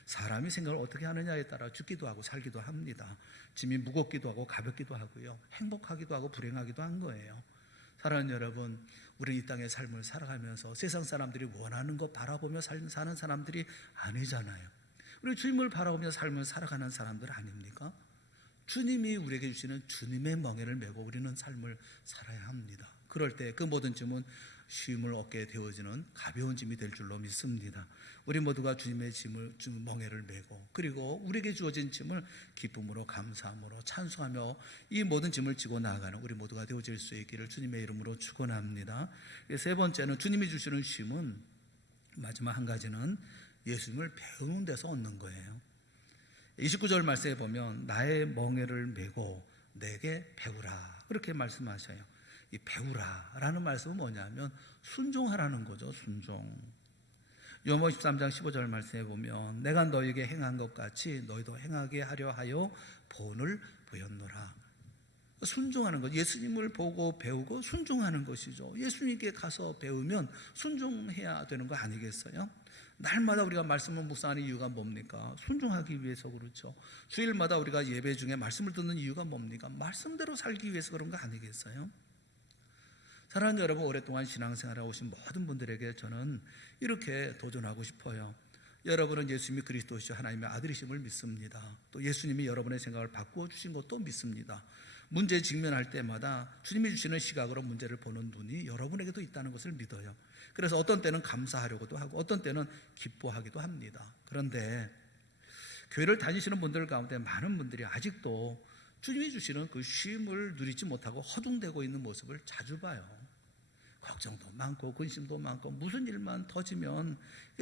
사람이 생각을 어떻게 하느냐에 따라 죽기도 하고 살기도 합니다. 짐이 무겁기도 하고 가볍기도 하고요, 행복하기도 하고 불행하기도 한 거예요. 사랑하는 여러분, 우리는 이 땅의 삶을 살아가면서 세상 사람들이 원하는 것 바라보며 사는 사람들이 아니잖아요. 우리 주님을 바라보며 삶을 살아가는 사람들 아닙니까? 주님이 우리에게 주시는 주님의 멍에를 메고 우리는 삶을 살아야 합니다. 그럴 때 그 모든 짐은 쉼을 얻게 되어지는 가벼운 짐이 될 줄로 믿습니다. 우리 모두가 주님의 짐을 멍에를 메고, 그리고 우리에게 주어진 짐을 기쁨으로 감사함으로 찬송하며 이 모든 짐을 지고 나아가는 우리 모두가 되어질 수 있기를 주님의 이름으로 축원합니다. 세 번째는 주님이 주시는 쉼은, 마지막 한 가지는 예수님을 배우는 데서 얻는 거예요. 29절 말씀에 보면 나의 멍에를 메고 내게 배우라, 그렇게 말씀하셔요. 이 배우라라는 말씀은 뭐냐면 순종하라는 거죠. 순종. 요한복음 13장 15절 말씀에 보면 내가 너에게 행한 것 같이 너희도 행하게 하려 하여 본을 보였노라. 순종하는 것, 예수님을 보고 배우고 순종하는 것이죠. 예수님께 가서 배우면 순종해야 되는 거 아니겠어요? 날마다 우리가 말씀을 묵상하는 이유가 뭡니까? 순종하기 위해서 그렇죠. 주일마다 우리가 예배 중에 말씀을 듣는 이유가 뭡니까? 말씀대로 살기 위해서 그런 거 아니겠어요? 사랑하는 여러분, 오랫동안 신앙생활을 오신 모든 분들에게 저는 이렇게 도전하고 싶어요. 여러분은 예수님이 그리스도시요 하나님의 아들이심을 믿습니다. 또 예수님이 여러분의 생각을 바꾸어 주신 것도 믿습니다. 문제에 직면할 때마다 주님이 주시는 시각으로 문제를 보는 눈이 여러분에게도 있다는 것을 믿어요. 그래서 어떤 때는 감사하려고도 하고 어떤 때는 기뻐하기도 합니다. 그런데 교회를 다니시는 분들 가운데 많은 분들이 아직도 주님이 주시는 그 쉼을 누리지 못하고 허둥대고 있는 모습을 자주 봐요. 걱정도 많고 근심도 많고 무슨 일만 터지면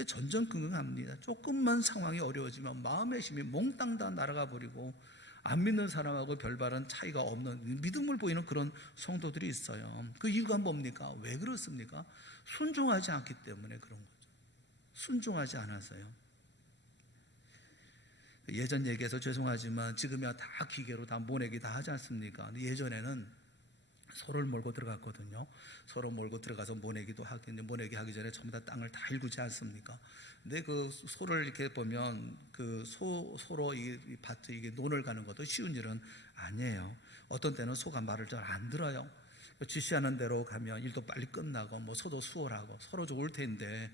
전전긍긍합니다. 조금만 상황이 어려워지면 마음의 힘이 몽땅 다 날아가 버리고 안 믿는 사람하고 별다른 차이가 없는 믿음을 보이는 그런 성도들이 있어요. 그 이유가 뭡니까? 왜 그렇습니까? 순종하지 않기 때문에 그런 거죠. 순종하지 않아서요. 예전 얘기해서 죄송하지만 지금이야 다 기계로 다 모내기 다 하지 않습니까? 근데 예전에는 소를 몰고 들어갔거든요. 소로 몰고 들어가서 모내기도 하겠는데 모내기 하기 전에 전부 다 땅을 다 일구지 않습니까? 근데 그 소를 이렇게 보면 그 소로 이 밭에 이게 논을 가는 것도 쉬운 일은 아니에요. 어떤 때는 소가 말을 잘 안 들어요. 지시하는 대로 가면 일도 빨리 끝나고 뭐 소도 수월하고 서로 좋을 텐데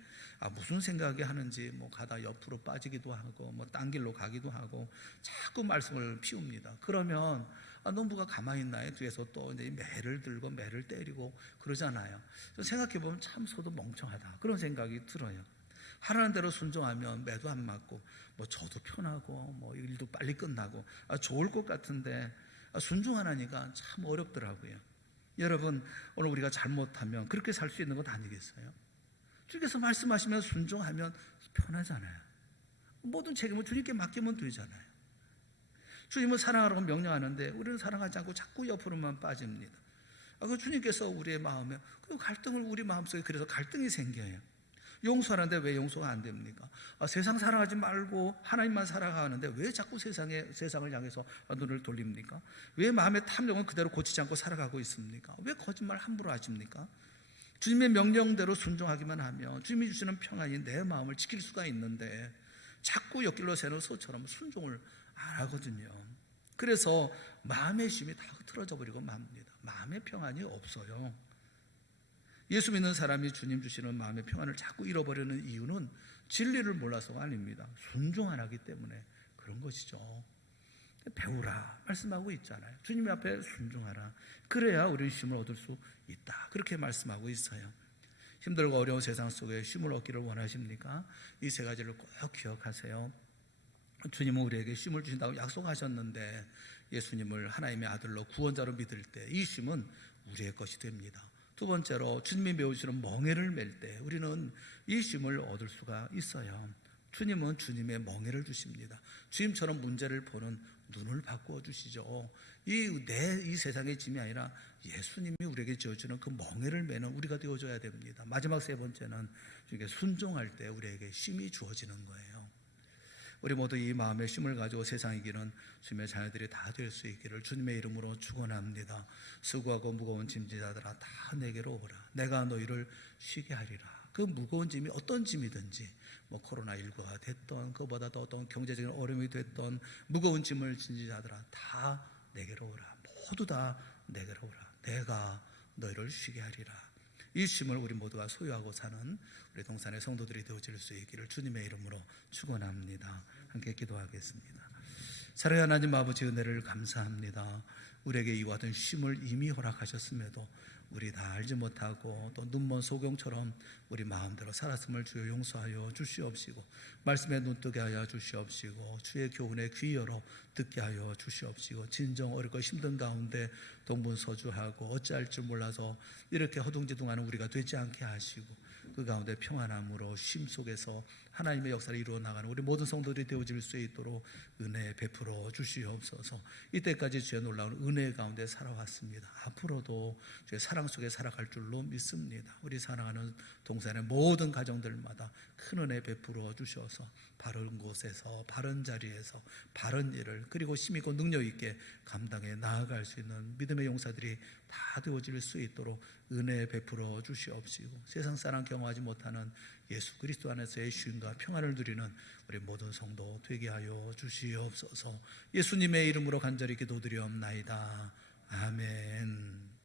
무슨 생각이 하는지 뭐 가다 옆으로 빠지기도 하고 뭐 딴 길로 가기도 하고 자꾸 말씀을 피웁니다. 그러면 농부가 가만히 있나요? 뒤에서 또 이제 매를 들고 매를 때리고 그러잖아요. 생각해 보면 참 소도 멍청하다 그런 생각이 들어요. 하라는 대로 순종하면 매도 안 맞고 뭐 저도 편하고 뭐 일도 빨리 끝나고 좋을 것 같은데 순종 안 하니까 참 어렵더라고요. 여러분, 오늘 우리가 잘못하면 그렇게 살 수 있는 것 아니겠어요? 주님께서 말씀하시면 순종하면 편하잖아요. 모든 책임을 주님께 맡기면 되잖아요. 주님은 사랑하라고 명령하는데 우리는 사랑하지 않고 자꾸 옆으로만 빠집니다. 그 주님께서 우리의 마음에 그 갈등을 우리 마음속에 그래서 갈등이 생겨요. 용서하는데 왜 용서가 안 됩니까? 세상 사랑하지 말고 하나님만 사랑하는데 왜 자꾸 세상을 향해서 눈을 돌립니까? 왜 마음의 탐욕은 그대로 고치지 않고 살아가고 있습니까? 왜 거짓말 함부로 하십니까? 주님의 명령대로 순종하기만 하면 주님이 주시는 평안이 내 마음을 지킬 수가 있는데 자꾸 옆길로 새는 소처럼 순종을 안 하거든요. 그래서 마음의 쉼이 다 흐트러져 버리고 맙니다. 마음의 평안이 없어요. 예수 믿는 사람이 주님 주시는 마음의 평안을 자꾸 잃어버리는 이유는 진리를 몰라서가 아닙니다. 순종 안 하기 때문에 그런 것이죠. 배우라 말씀하고 있잖아요. 주님 앞에 순종하라. 그래야 우리는 쉼을 얻을 수 있다. 그렇게 말씀하고 있어요. 힘들고 어려운 세상 속에 쉼을 얻기를 원하십니까? 이 세 가지를 꼭 기억하세요. 주님은 우리에게 쉼을 주신다고 약속하셨는데 예수님을 하나님의 아들로 구원자로 믿을 때 이 쉼은 우리의 것이 됩니다. 두 번째로 주님이 메우시는 멍에를 맬 때 우리는 이 쉼을 얻을 수가 있어요. 주님은 주님의 멍에를 주십니다. 주님처럼 문제를 보는 눈을 바꾸어 주시죠. 이 세상의 짐이 아니라 예수님이 우리에게 지어주는 그 멍에를 매는 우리가 되어줘야 됩니다. 마지막 세 번째는 주님께 순종할 때 우리에게 쉼이 주어지는 거예요. 우리 모두 이 마음의 쉼을 가지고 세상 이기는 주님의 자녀들이 다 될 수 있기를 주님의 이름으로 축원합니다. 수고하고 무거운 짐지자들아 다 내게로 오라. 내가 너희를 쉬게 하리라. 그 무거운 짐이 어떤 짐이든지 뭐 코로나19가 됐던 그보다 더 어떤 경제적인 어려움이 됐던 무거운 짐을 진 자들아 다 내게로 오라. 모두 다 내게로 오라. 내가 너희를 쉬게 하리라. 이 쉼을 우리 모두가 소유하고 사는 우리 동산의 성도들이 되어질 수 있기를 주님의 이름으로 축원합니다. 함께 기도하겠습니다. 사랑의 하나님 아버지, 은혜를 감사합니다. 우리에게 이와 같은 쉼을 이미 허락하셨음에도 우리 다 알지 못하고 또 눈먼 소경처럼 우리 마음대로 살았음을 주여 용서하여 주시옵시고, 말씀에 눈뜨게 하여 주시옵시고, 주의 교훈에 귀 열어 듣게 하여 주시옵시고, 진정 어렵고 힘든 가운데 동분서주하고 어찌할 줄 몰라서 이렇게 허둥지둥하는 우리가 되지 않게 하시고, 그 가운데 평안함으로 쉼 속에서 하나님의 역사를 이루어 나가는 우리 모든 성도들이 되어질 수 있도록 은혜 베풀어 주시옵소서. 이때까지 주의 놀라운 은혜 가운데 살아왔습니다. 앞으로도 주의 사랑 속에 살아갈 줄로 믿습니다. 우리 사랑하는 동산의 모든 가정들마다 큰 은혜 베풀어 주셔서 바른 곳에서 바른 자리에서 바른 일을, 그리고 힘있고 능력 있게 감당해 나아갈 수 있는 믿음의 용사들이 다 되어질 수 있도록 은혜 베풀어 주시옵시고, 세상 사랑 경험하지 못하는 예수 그리스도 안에서의 쉼과 평안을 누리는 우리 모든 성도 되게 하여 주시옵소서. 예수님의 이름으로 간절히 기도드리옵나이다. 아멘.